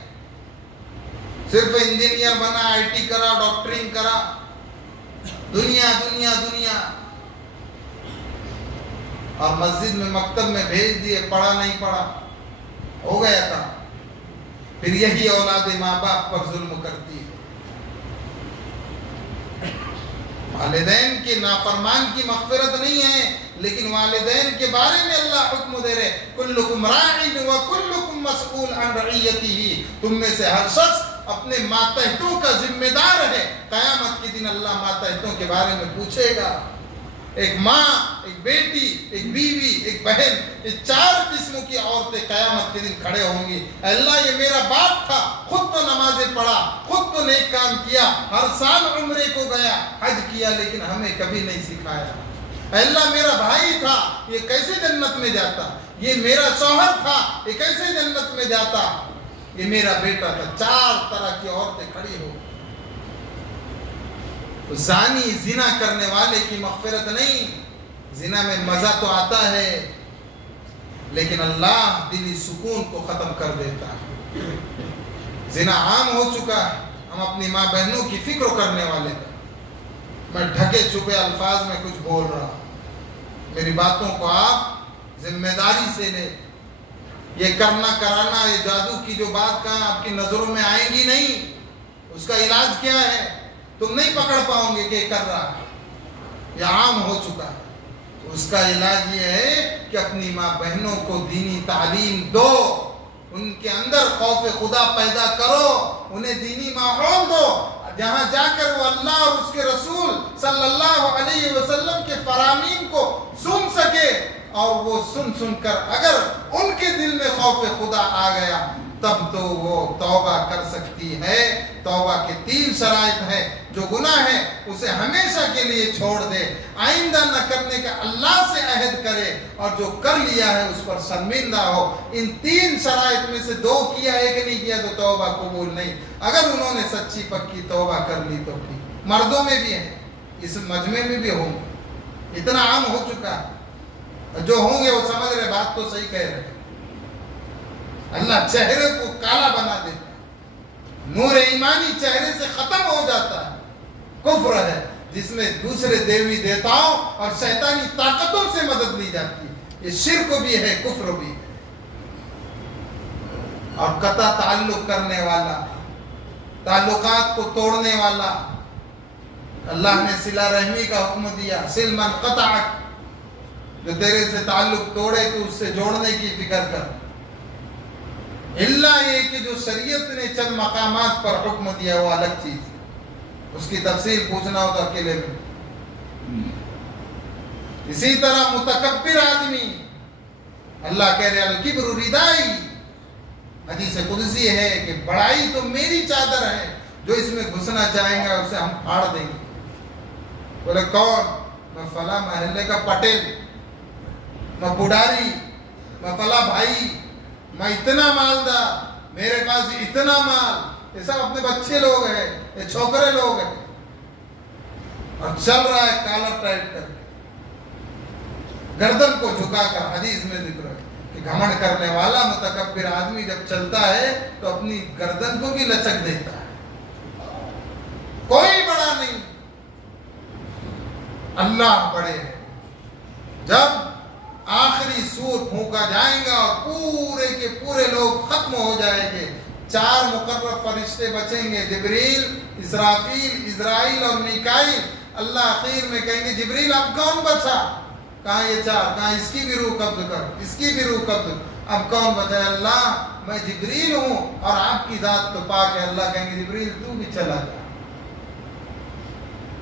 صرف انجینئر بنا، آئی ٹی کرا، ڈاکٹرنگ کرا، دنیا دنیا دنیا، اور مسجد میں مکتب میں بھیج دیے، پڑھا نہیں پڑھا، ہو گیا تھا۔ پھر یہی اولاد ماں باپ پر ظلم کرتی ہے۔ والدین کے نافرمان کی مغفرت نہیں ہے، لیکن والدین کے بارے میں اللہ حکم دے رہے کلکم راعٍ وکلکم مسئول عن رعیتہ، تم میں سے ہر شخص اپنے ماتحتوں کا ذمہ دار ہے۔ قیامت کے دن اللہ ماتحتوں کے بارے میں پوچھے گا۔ ایک ماں، ایک بیٹی، ایک بیوی، ایک بہن، یہ 4 قسموں کی عورتیں قیامت کے دن کھڑے ہوں گی۔ اللہ یہ میرا باپ تھا، خود تو نمازیں پڑھا، خود تو نیک کام کیا، ہر سال عمرے کو گیا، حج کیا، لیکن ہمیں کبھی نہیں سکھایا۔ اللہ میرا بھائی تھا، یہ کیسے جنت میں جاتا؟ یہ میرا شوہر تھا، یہ کیسے جنت میں جاتا؟ یہ میرا بیٹا تھا۔ 4 طرح کی عورتیں کھڑی ہو۔ تو زانی زنا کرنے والے کی مغفرت نہیں. زنا میں مزہ تو آتا ہے لیکن اللہ دلی سکون کو ختم کر دیتا ہے. زنا عام ہو چکا ہے. ہم اپنی ماں بہنوں کی فکر کرنے والے ہیں. میں ڈھکے چھپے الفاظ میں کچھ بول رہا ہوں. میری باتوں کو آپ ذمہ داری سے لیں. یہ کرنا کرانا، یہ جادو کی جو بات کہاں آپ کی نظروں میں آئیں گی نہیں. اس کا علاج کیا ہے تم نہیں پکڑ پاؤں گے کہ یہ کر رہا ہے. یہ عام ہو چکا ہے. اس کا علاج یہ ہے کہ اپنی ماں بہنوں کو دینی تعلیم دو، ان کے اندر خوف خدا پیدا کرو، انہیں دینی ماحول دو جہاں جا کر وہ اللہ اور اس کے رسول صلی اللہ علیہ وسلم کے فرامین کو سن سکے. اور وہ سن کر اگر ان کے دل میں خوف خدا آ گیا تب تو وہ توبہ کر سکتی ہے. توبہ کے 3 شرائط ہے. جو گناہ ہے اسے ہمیشہ کے لیے چھوڑ دے، آئندہ نہ کرنے کا اللہ سے عہد کرے، اور جو کر لیا ہے اس پر شرمندہ ہو. ان 3 شرائط میں سے 2 کیا، 1 نہیں کیا تو توبہ قبول نہیں. اگر انہوں نے سچی پکی توبہ کر لی تو ٹھیک. مردوں میں بھی ہے، اس مجمع میں بھی ہوں. اتنا عام ہو چکا ہے. جو ہوں گے وہ سمجھ رہے بات تو صحیح کہہ رہے. اللہ چہرے کو کالا بنا دیتا ہے. نور ایمانی چہرے سے ختم ہو جاتا ہے. کفر ہے جس میں دوسرے دیوی دیوتاؤں اور شیطانی طاقتوں سے مدد لی جاتی ہے. یہ شرک بھی ہے، کفر بھی ہے. اور قطع تعلق کرنے والا، تعلقات کو توڑنے والا، اللہ نے صلہ رحمی کا حکم دیا. سل من قطعک، جو تیرے سے تعلق توڑے تو اس سے جوڑنے کی فکر کر. اللہ یہ کہ جو شریعت نے چند مقامات پر حکم دیا وہ الگ چیز، اس کی تفصیل پوچھنا ہو تو اکیلے میں. اسی طرح متکبر آدمی، اللہ کہہ رہے الکبر ردائی. حدیث قدسی ہے کہ بڑائی تو میری چادر ہے، جو اس میں گھسنا چاہیں گا اسے ہم پھاڑ دیں گے. بولے کون؟ میں فلاں محلے کا پٹیل، میں بڑھاری، میں فلاں بھائی، میں اتنا مالدار، میرے پاس اتنا مال. یہ سب اپنے بچے لوگ ہیں، یہ چھوکرے لوگ ہیں. اور چل رہا ہے کالر ٹائٹ کر کے، گردن کو جھکا کر. حدیث میں ذکر ہے کہ گھمنڈ کرنے والا متکبر آدمی جب چلتا ہے تو اپنی گردن کو بھی لچک دیتا ہے. کوئی بڑا نہیں، اللہ بڑے ہیں. جب آخری سور پھونکا جائیں گا اور پورے کے پورے لوگ ختم ہو جائیں گے، 4 مقرر فرشتے بچیں گے، جبریل، اسرافیل، اسرائیل اور میکائیل. اللہ آخر میں کہیں گے جبریل اب کون بچا؟ کہاں یہ 4؟ کہاں اس کی بھی روح قبض کر، اس کی بھی روح قبض کر. اب کون بچا ہے؟ اللہ میں جبریل ہوں اور آپ کی ذات تو پاک ہے. اللہ کہیں گے جبریل تو بھی چلا جا.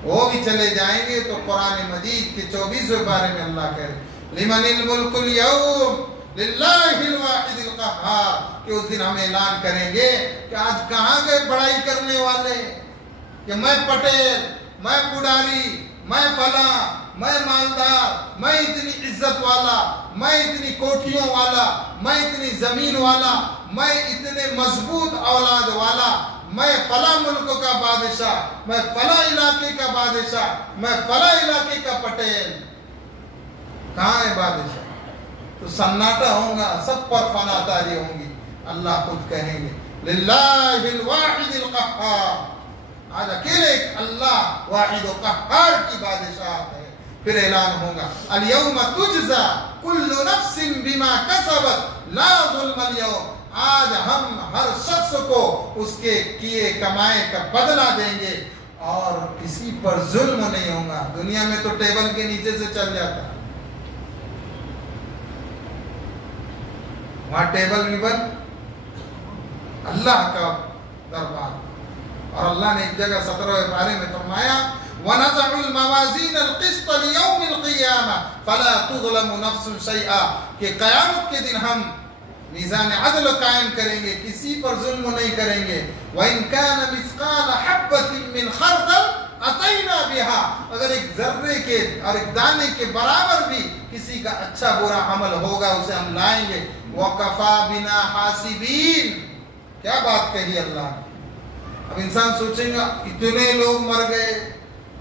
وہ بھی چلے جائیں گے. تو قرآن مجید کے 24ویں پارے میں اللہ کہہ رہے لمن الملک اليوم للہ الواحد القہار، کہ اس دن ہم اعلان کریں گے کہ آج کہاں گئے بڑائی کرنے والے کہ میں پٹیل، میں پڈاری، میں فلاں، میں مالدار، میں اتنی عزت والا، میں اتنی کوٹھیوں والا، میں اتنی زمین والا، میں اتنے مضبوط اولاد والا، میں فلاں ملک کا بادشاہ، میں فلاں علاقے کا بادشاہ، میں فلاں علاقے کا پٹیل. کہاں ہے بادشاہ؟ تو سناٹا ہوگا، سب پر فنا تاری ہوں گی. اللہ خود کہیں گے للہ الواحد القہار. آج اکیلے اللہ واحد و قہار کی بادشاہت ہے. پھر اعلان ہوگا الیوم تجزا کل نفس بما کسبت لا ظلم اليوم. آج ہم ہر شخص کو اس کے کیے کمائے کا بدلہ دیں گے اور کسی پر ظلم نہیں ہوگا. دنیا میں تو ٹیبل کے نیچے سے چل جاتا ہے، وہاں ٹیبل بھی بند. اللہ کا دربار. اور اللہ نے ایک جگہ 17ویں پارے میں فرمایا وَنَضَعُ الْمَوَازِينَ الْقِسْطَ لِيَوْمِ الْقِيَامَةِ فَلَا تُظْلَمُ نَفْسٌ شَيْئًا. کہ قیامت کے دن ہم میزان عدل قائم کریں گے، کسی پر ظلم نہیں کریں گے. وَإِنْ كَانَ مِثْقَالَ حَبَّةٍ مِّنْ خَرْدَلٍ أَتَيْنَا بِهَا. اگر ایک ذرے کے اور ایک دانے کے برابر بھی کسی کا اچھا برا عمل ہوگا اسے ہم لائیں گے. وَكَفَى بِنَا حَاسِبِينَ. کیا بات کہی اللہ نے. اب انسان سوچیں گا اتنے لوگ مر گئے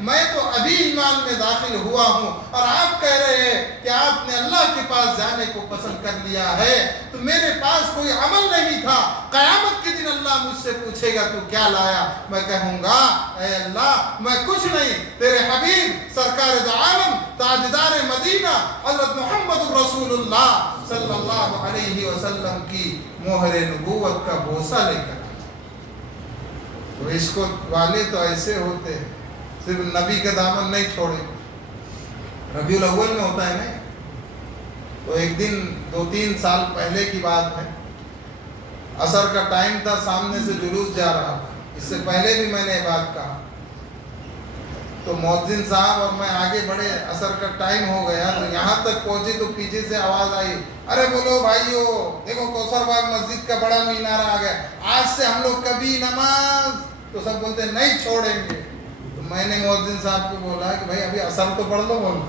میں تو ابھی ایمان میں داخل ہوا ہوں، اور آپ کہہ رہے ہیں کہ آپ نے اللہ کے پاس جانے کو پسند کر لیا ہے، تو میرے پاس کوئی عمل نہیں تھا، قیامت کے دن اللہ مجھ سے پوچھے گا تو کیا لایا؟ میں کہوں گا اے اللہ میں کچھ نہیں، تیرے حبیب سرکار دو عالم تاجدار مدینہ حضرت محمد رسول اللہ صلی اللہ علیہ وسلم کی مہر نبوت کا بوسہ لے کر۔ تو عشق والے تو ایسے ہوتے ہیں، صرف نبی کا دامن نہیں چھوڑے۔ ربیع الاول میں ہوتا ہے نا، تو ایک دن 2-3 سال پہلے کی بات ہے، عصر کا ٹائم تھا، سامنے سے جلوس جا رہا تھا، اس سے پہلے بھی میں نے یہ بات کہا، تو مؤذن صاحب اور میں آگے بڑھے، عصر کا ٹائم ہو گیا، تو یہاں تک پہنچے تو پیچھے سے آواز آئی، ارے بولو بھائیو دیکھو کوثر باغ مسجد کا بڑا مینار آ گیا، آج سے ہم لوگ کبھی نماز، تو سب بولتے نہیں چھوڑیں گے۔ تو میں نے مؤذن صاحب کو بولا کہ بھائی ابھی عصر تو پڑھ لو، بولو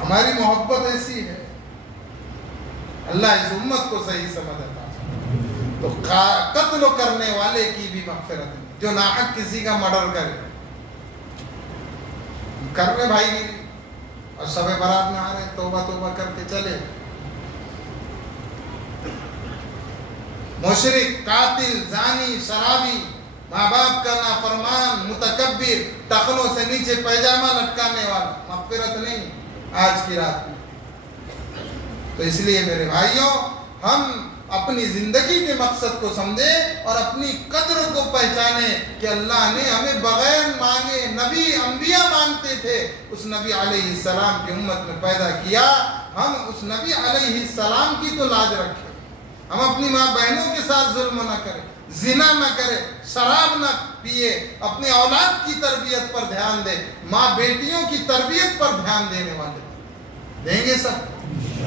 ہماری محبت ایسی ہے، اللہ اس امت کو صحیح سمجھ آتا ہے۔ تو قتل کرنے والے کی بھی مغفرت ہے، جو ناحق کسی کا مرڈر کرے، کر رہے بھائی گیری اور شب برات میں آ رہے، توبہ توبہ کر کے چلے۔ مشرک، قاتل، زانی، شرابی، ماں باپ کا نافرمان، متکبر، ٹخنوں سے نیچے پیجامہ لٹکانے والا، مغفرت نہیں آج کی رات میں۔ تو اس لیے میرے بھائیوں، ہم اپنی زندگی کے مقصد کو سمجھیں اور اپنی قدر کو پہچانیں کہ اللہ نے ہمیں بغیر مانگے، نبی انبیاء مانگتے تھے، اس نبی علیہ السلام کی امت میں پیدا کیا، ہم اس نبی علیہ السلام کی تو لاج رکھیں، ہم اپنی ماں بہنوں کے ساتھ ظلم نہ کریں، زنا نہ کریں، شراب نہ پیے، اپنے اولاد کی تربیت پر دھیان دیں، ماں بیٹیوں کی تربیت پر دھیان دینے والے دیں گے سب۔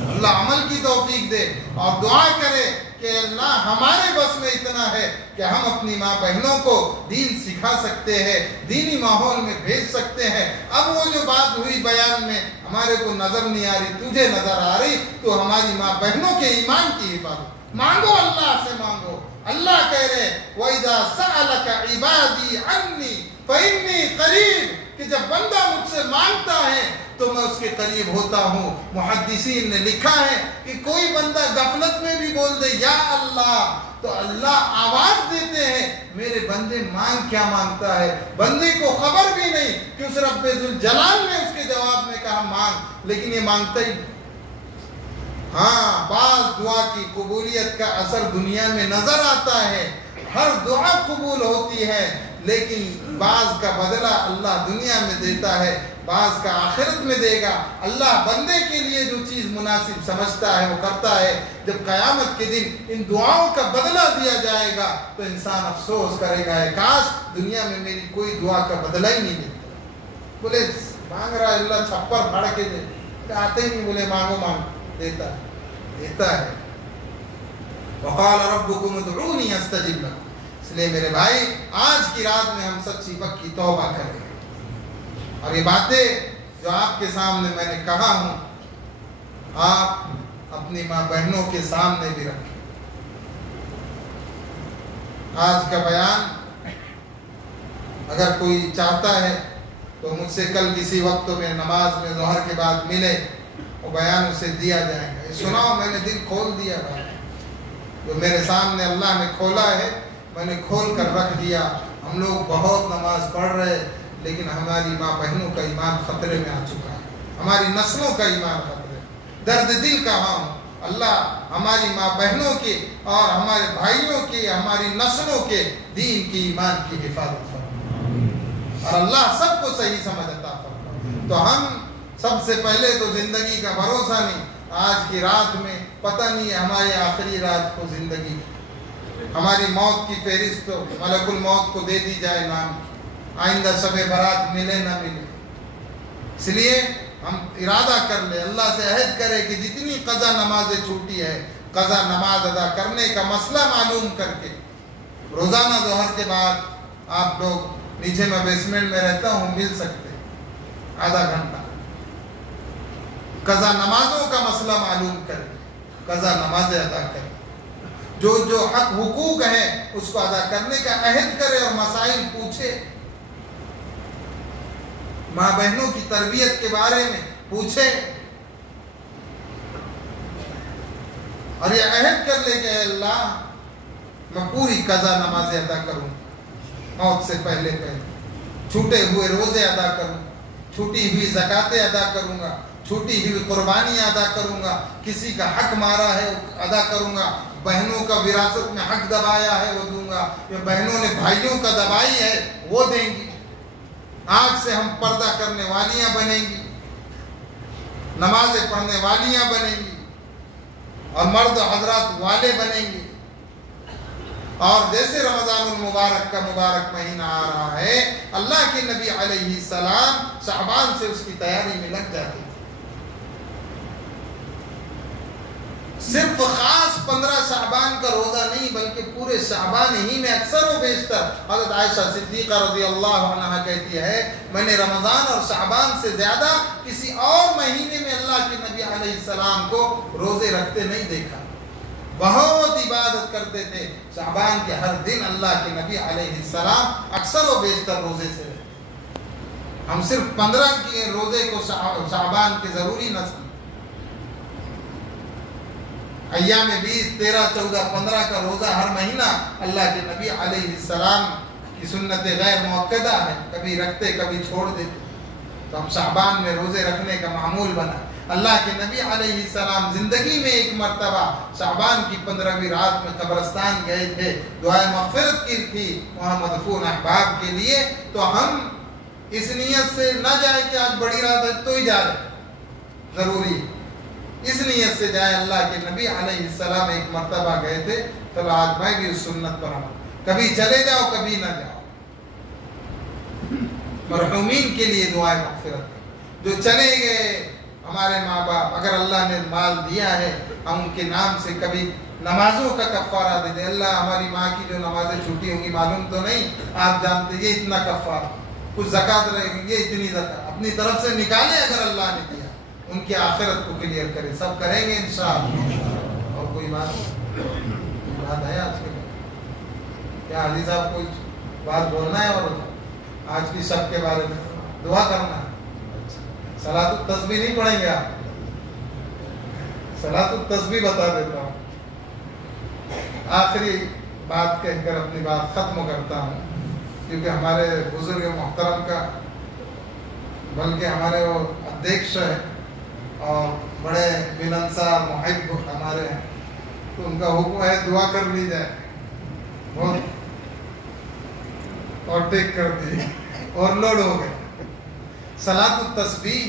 اللہ عمل کی توفیق دے، اور دعا کرے کہ اللہ ہمارے بس میں اتنا ہے کہ ہم اپنی ماں بہنوں کو دین سکھا سکتے ہیں، دینی ماحول میں بھیج سکتے ہیں۔ اب وہ جو بات ہوئی بیان میں ہمارے کو نظر نہیں آ رہی، تجھے نظر آ رہی، تو ہماری ماں بہنوں کے ایمان کی حفاظت مانگو، اللہ سے مانگو۔ اللہ کہہ رہے وَإِذَا سَأَلَكَ عِبَادِي عَنِّي فَإِنِّي قَرِيبٌ، کہ جب بندہ مجھ سے مانگتا ہے تو میں اس کے قریب ہوتا ہوں۔ محدثین نے لکھا ہے کہ کوئی بندہ غفلت میں بھی بول دے یا اللہ، تو اللہ آواز دیتے ہیں میرے بندے مانگ کیا مانگتا ہے، بندے کو خبر بھی نہیں کہ اس رب ذوالجلال نے اس کے جواب میں کہا مانگ، لیکن یہ مانگتا ہی۔ ہاں، بعض دعا کی قبولیت کا اثر دنیا میں نظر آتا ہے، ہر دعا قبول ہوتی ہے، لیکن بعض کا بدلہ اللہ دنیا میں دیتا ہے، بعض کا آخرت میں دے گا۔ اللہ بندے کے لیے جو چیز مناسب سمجھتا ہے وہ کرتا ہے۔ جب قیامت کے دن ان دعاؤں کا بدلہ دیا جائے گا تو انسان افسوس کرے گا، کاش دنیا میں میری کوئی دعا کا بدلہ ہی نہیں دیتا۔ بولے مانگ رہا ہے اللہ چھپر پھاڑ کے دے، آتے نہیں، بولے مانگو مانگو، دیتا ہے۔ وقال ربکم ادعونی استجب لکم۔ اس لیے میرے بھائی، آج کی رات میں ہم سچی پکی توبہ کریں، اور یہ باتیں جو آپ کے سامنے میں نے کہا ہوں، آپ اپنی ماں بہنوں کے سامنے بھی رکھیں۔ آج کا بیان اگر کوئی چاہتا ہے تو مجھ سے کل کسی وقت میں نماز میں ظہر کے بعد ملے، وہ بیان اسے دیا جائے گا۔ یہ سناؤ، میں نے دل کھول دیا بھائی، جو میرے سامنے اللہ نے کھولا ہے میں نے کھول کر رکھ دیا۔ ہم لوگ بہت نماز پڑھ رہے، لیکن ہماری ماں بہنوں کا ایمان خطرے میں آ چکا ہے، ہماری نسلوں کا ایمان خطرے میں۔ درد دل کہاں ہوں، اللہ ہماری ماں بہنوں کے اور ہمارے بھائیوں کے، ہماری نسلوں کے دین کی، ایمان کی حفاظت فرما، اور اللہ سب کو صحیح سمجھ عطا فرما۔ تو ہم سب سے پہلے تو زندگی کا بھروسہ نہیں، آج کی رات میں پتہ نہیں ہے ہماری آخری رات کو زندگی، ہماری موت کی فہرست تو ملک الموت کو دے دی جائے نام، آئندہ شب برات ملے نہ ملے۔ اس لیے ہم ارادہ کر لیں، اللہ سے عہد کرے کہ جتنی قضا نمازیں چھوٹی ہے، قضا نماز ادا کرنے کا مسئلہ معلوم کر کے روزانہ ظہر کے بعد آپ لوگ نیچے میں بیسمنٹ میں رہتا ہوں، مل سکتے آدھا گھنٹہ، قضا نمازوں کا مسئلہ معلوم کریں، قضا نمازیں ادا کریں۔ جو جو حق حقوق ہیں اس کو ادا کرنے کا عہد کرے اور مسائل پوچھے، ماں بہنوں کی تربیت کے بارے میں پوچھے، اور یہ عہد کر لے کہ اے اللہ میں پوری قضا نمازیں ادا کروں، موت سے پہلے چھوٹے ہوئے روزے ادا کروں، چھوٹی ہوئی زکاتیں ادا کروں گا، چھوٹی ہوئی قربانیاں ادا کروں گا، کسی کا حق مارا ہے ادا کروں گا، بہنوں کا وراثت میں حق دبایا ہے وہ دوں گا، یا بہنوں نے بھائیوں کا دبائی ہے وہ دیں گی۔ آج سے ہم پردہ کرنے والیاں بنیں گی، نمازیں پڑھنے والیاں بنیں گی، اور مرد حضرات والے بنیں گے۔ اور جیسے رمضان المبارک کا مبارک مہینہ آ رہا ہے، اللہ کے نبی علیہ السلام شعبان سے اس کی تیاری میں لگ جاتے تھے۔ صرف خاص 15 شعبان کا روزہ نہیں بلکہ پورے شعبان ہی میں اکثر و بیشتر حضرت عائشہ صدیقہ رضی اللہ عنہا کہتی ہے میں نے رمضان اور شعبان سے زیادہ کسی اور مہینے میں اللہ کے نبی علیہ السلام کو روزے رکھتے نہیں دیکھا، بہت عبادت کرتے تھے۔ شعبان کے ہر دن اللہ کے نبی علیہ السلام اکثر و بیشتر روزے سے رہتے۔ ہم صرف 15 کے روزے کو شعبان کے ضروری نہ سمجھیں، ایام 20 13 14 15 کا روزہ ہر مہینہ اللہ کے نبی علیہ السلام کی سنت غیر مؤکدہ ہے، کبھی رکھتے کبھی چھوڑ دیتے، تو ہم شعبان میں روزے رکھنے کا معمول بنا۔ اللہ کے نبی علیہ السلام زندگی میں ایک مرتبہ شعبان کی 15ویں رات میں قبرستان گئے تھے، دعائے مغفرت کی تھی وہاں مدفون احباب کے لیے، تو ہم اس نیت سے نہ جائے کہ آج بڑی رات ہے تو ہی جا رہے، ضروری اس نیت سے جائے۔ اللہ کے نبی علیہ السلام ایک مرتبہ گئے تھے، تو آج میں بھی اس سنت پر ہوں، کبھی چلے جاؤ کبھی نہ جاؤ۔ مرحومین کے لیے دعائے مغفرت، جو چلے گئے ہمارے ماں باپ، اگر اللہ نے مال دیا ہے ہم ان کے نام سے کبھی نمازوں کا کفارہ دے دیں۔ اللہ ہماری ماں کی جو نمازیں چھوٹی ہوں گی معلوم تو نہیں، آپ جانتے یہ اتنا کفارہ، کچھ زکات رہے گی، یہ اتنی زکات اپنی طرف سے نکالیں اگر اللہ نے دیا، ان کی آخرت کو کلیئر کریں، سب کریں گے انشاءاللہ۔ اور کوئی بات ہے آج کے کیا علی صاحب کوئی بات بولنا ہے؟ اور آج کی سب کے بارے میں دعا کرنا ہے، صلاۃ التسبیح نہیں پڑھیں گے آپ؟ صلاۃ التسبیح بتا دیتا ہوں، آخری بات کہہ کر اپنی بات ختم کرتا ہوں، کیونکہ ہمارے بزرگ محترم کا بلکہ ہمارے وہ ادھیکش ہے اور بڑے ملنسار محب ہمارے ہیں، تو ان کا حکم ہے دعا کر لی جائے، بہت اور ٹیک کر دی اور لوڈ ہو گئے۔ صلاۃ التسبیح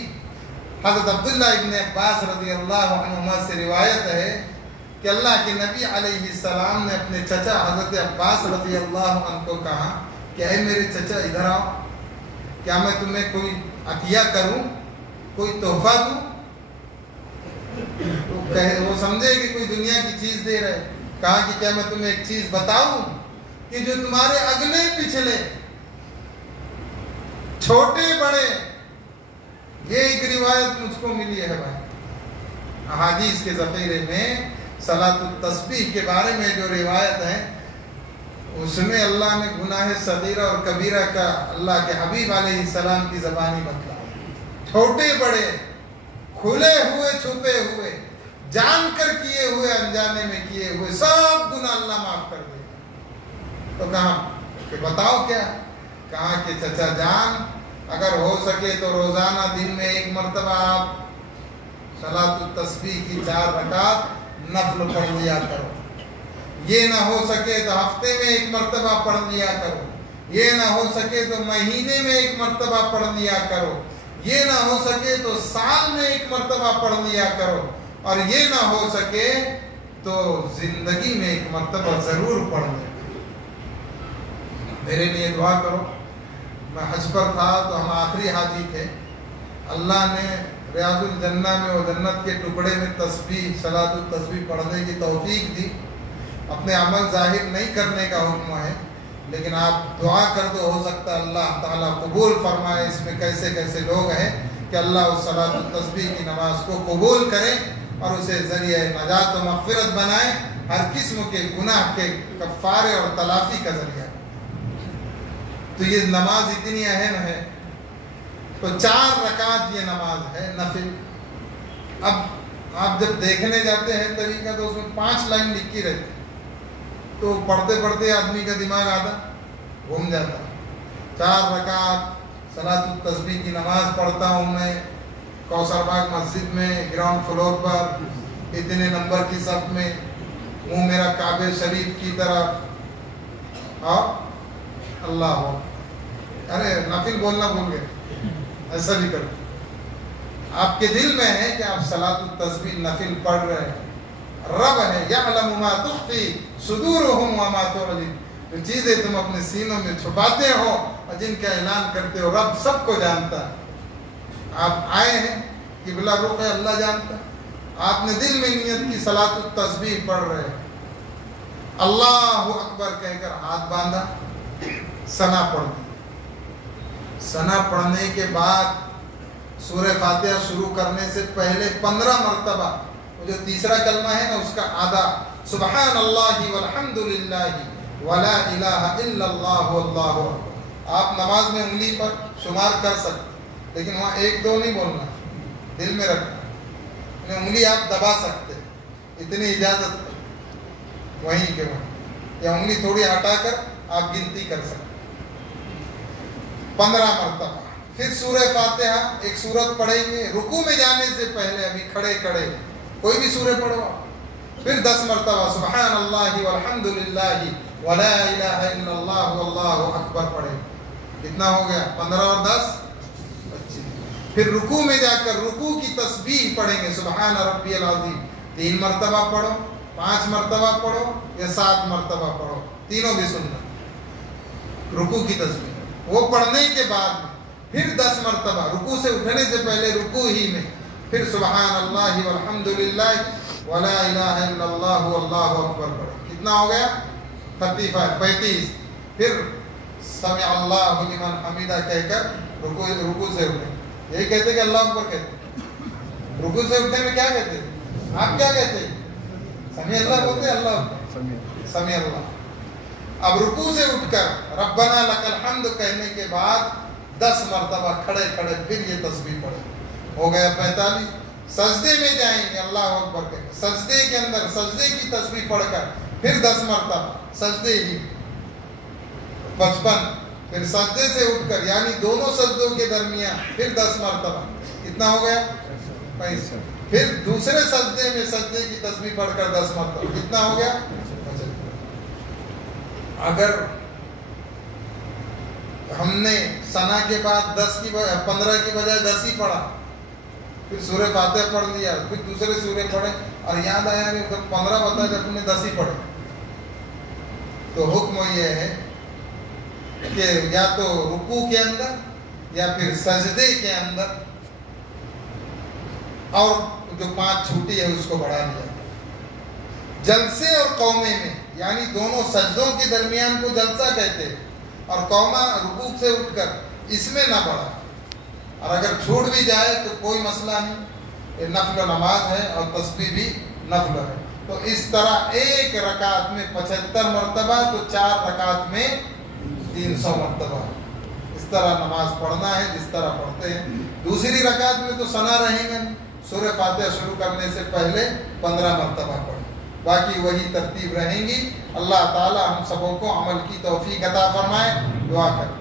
حضرت عبداللہ ابن عباس رضی اللہ عنہما سے روایت ہے کہ اللہ کے نبی علیہ السلام نے اپنے چچا حضرت عباس رضی اللہ عنہ کو کہا کہ اے میرے چچا ادھر آؤ، کیا میں تمہیں کوئی عطیہ کروں، کوئی تحفہ دوں؟ وہ سمجھے کہ کوئی دنیا کی چیز دے رہے، کہا کہ کیا میں تمہیں ایک چیز بتاؤں کہ جو تمہارے اگلے پچھلے چھوٹے بڑے، یہ ایک روایت مجھ کو ملی ہے بھائی، احادیث کے ذخیرے میں صلاۃ التسبیح کے بارے میں جو روایت ہے اس میں اللہ نے گناہ صغیرہ اور کبیرہ کا اللہ کے حبیب علیہ السلام کی زبانی بتلا، چھوٹے بڑے، کھلے ہوئے چھپے ہوئے، جان کر کیے ہوئے انجانے میں کیے ہوئے، سب گناہ اللہ معاف کر دے گا۔ تو کہا کہ بتاؤ کیا؟ کہا کہ چچا جان اگر ہو سکے تو روزانہ دن میں ایک مرتبہ آپ صلاۃ التسبیح کی 4 رکعت نفل پڑھ لیا کرو، یہ نہ ہو سکے تو ہفتے میں ایک مرتبہ پڑھ لیا کرو، یہ نہ ہو سکے تو مہینے میں ایک مرتبہ پڑھ لیا کرو، یہ نہ ہو سکے تو سال میں ایک مرتبہ پڑھ لیا کرو، اور یہ نہ ہو سکے تو زندگی میں ایک مرتبہ ضرور پڑھ لیا۔ میرے لیے دعا کرو۔ میں حج پر تھا تو ہم آخری حاجی تھے، اللہ نے ریاض الجنہ میں وہ جنت کے ٹکڑے میں تسبیح صلاۃ التسبیح پڑھنے کی توفیق دی۔ اپنے عمل ظاہر نہیں کرنے کا حکم ہے، لیکن آپ دعا کر دو، ہو سکتا ہے اللہ تعالیٰ قبول فرمائے۔ اس میں کیسے کیسے لوگ ہیں کہ اللہ اس صلاۃ التسبیح کی نماز کو قبول کرے اور اسے ذریعہ نجات و مغفرت بنائے۔ ہر قسم کے گناہ کے کفارے اور تلافی کا ذریعہ. تو یہ نماز اتنی اہم ہے. تو 4 رکعت یہ نماز ہے نفل. اب آپ جب دیکھنے جاتے ہیں طریقہ تو اس میں 5 لائن لکھی رہتی، تو پڑھتے پڑھتے آدمی کا دماغ آدھا گھوم جاتا. 4 رکعت صلاۃ التسبیح کی نماز پڑھتا ہوں میں کوثر باغ مسجد میں گراؤنڈ فلور پر اتنے نمبر کی صف میں، منہ میرا کعبہ شریف کی طرف، اور اللہ ہو. ارے نفل بولنا بھول گئے، ایسا بھی کرو. آپ کے دل میں ہے کہ آپ صلاۃ التسبیح نفل پڑھ رہے ہیں. رب ہے یعلم ما تخفی صدورہم وما تعلن، جو چیزیں تم اپنے سینوں میں چھپاتے ہو اور جن کا اعلان کرتے ہو، رب سب کو جانتا ہے. آپ آئے ہیں قبلہ رخ ہے، اللہ جانتا ہے. آپ نے دل میں نیت کی صلاۃ التسبیح پڑھ رہے ہیں، اللہ اکبر کہہ کر ہاتھ باندھا، ثنا پڑھ دی. ثنا پڑھنے کے بعد سورہ فاتحہ شروع کرنے سے پہلے 15 مرتبہ جو تیسرا کلمہ ہے نا اس کا آدھا سبحان اللہ والحمد للہ ولا الہ الا اللہ واللہ اکبر. آپ نماز میں انگلی پر شمار کر سکتے، لیکن وہاں 1 2 نہیں بولنا، دل میں رکھنا. انگلی آپ دبا سکتے، اتنی اجازت ہے وہیں کے وہیں، یا انگلی تھوڑی ہٹا کر آپ گنتی کر سکتے 15 مرتبہ. پھر سورہ فاتحہ ایک سورت پڑھیں گے رکوع میں جانے سے پہلے، ابھی کھڑے کھڑے کوئی بھی سورہ پڑھو. پھر 10 مرتبہ سبحان اللہ والحمد للہ ولا الہ الا اللہ واللہ اکبر پڑھیں. کتنا ہو گیا؟ 15 اور 10 25. پھر رکوع میں جا کر رکوع کی تسبیح پڑھیں گے سبحان ربی العظیم 3 مرتبہ پڑھو، 5 مرتبہ پڑھو یا 7 مرتبہ پڑھو، تینوں بھی سننا. رکوع کی تسبیح وہ پڑھنے کے بعد پھر 10 مرتبہ رکوع سے اٹھنے سے پہلے رکوع ہی میں پھر سبحان اللہ والحمد للہ ولا الہ الا اللہ واللہ اکبر پڑھیں. کتنا ہو گیا؟ 35. پھر سمع اللہ لمن حمیدہ کہہ کر رکوع سے اٹھیں. یہی کہتے کہ اللہ اکبر کہتے. رکوع سے اٹھنے میں کیا کہتے؟ آپ کیا کہتے؟ سمع اللہ بولتے؟ اللہ اکبر، سمع اللہ. اب رکوع سے اٹھ کر ربنا لک الحمد کہنے کے بعد 10 مرتبہ کھڑے کھڑے پھر یہ تسبیح پڑھیں. ہو گیا 45. سجدے میں جائیں گے اللہ اکبر کہہ کر، سجدے کے اندر سجدے کی تسبیح پڑھ کر پھر 10 مرتبہ سجدے ہی 55. پھر سجدے سے اٹھ کر یعنی دونوں سجدوں کے درمیان پھر 10 مرتبہ. کتنا ہو گیا؟ 35. پھر دوسرے سجدے میں سجدے کی تسبیح پڑھ کر 10 مرتبہ. کتنا ہو گیا؟ 75. اگر ہم نے ثنا کے بعد 15 کی بجائے 10 ہی پڑھا، پھر سورہ فاتحہ پڑھ لیا، پھر دوسرے سورے پڑھے اور یاد آیا نہیں 15 بتا جب تم نے 10 ہی پڑھے، تو حکم یہ ہے کہ یا تو رکوع کے اندر یا پھر سجدے کے اندر اور جو 5 چھوٹی ہے اس کو بڑھا لیا. جلسے اور قومے میں یعنی دونوں سجدوں کے درمیان کو جلسہ کہتے ہیں، اور قومہ رکوع سے اٹھ کر اس میں نہ بڑھا. اور اگر چھوٹ بھی جائے تو کوئی مسئلہ نہیں، نفل نماز ہے اور تسبیح بھی نفل ہے. تو اس طرح ایک رکعت میں 75 مرتبہ تو 4 رکعت میں 300 مرتبہ اس طرح نماز پڑھنا ہے جس طرح پڑھتے ہیں. دوسری رکعت میں تو ثنا رہیں گا نہیں، سورہ فاتحہ شروع کرنے سے پہلے 15 مرتبہ پڑھیں، باقی وہی ترتیب رہیں گی. اللہ تعالی ہم سبوں کو عمل کی توفیق عطا فرمائے. دعا کریں.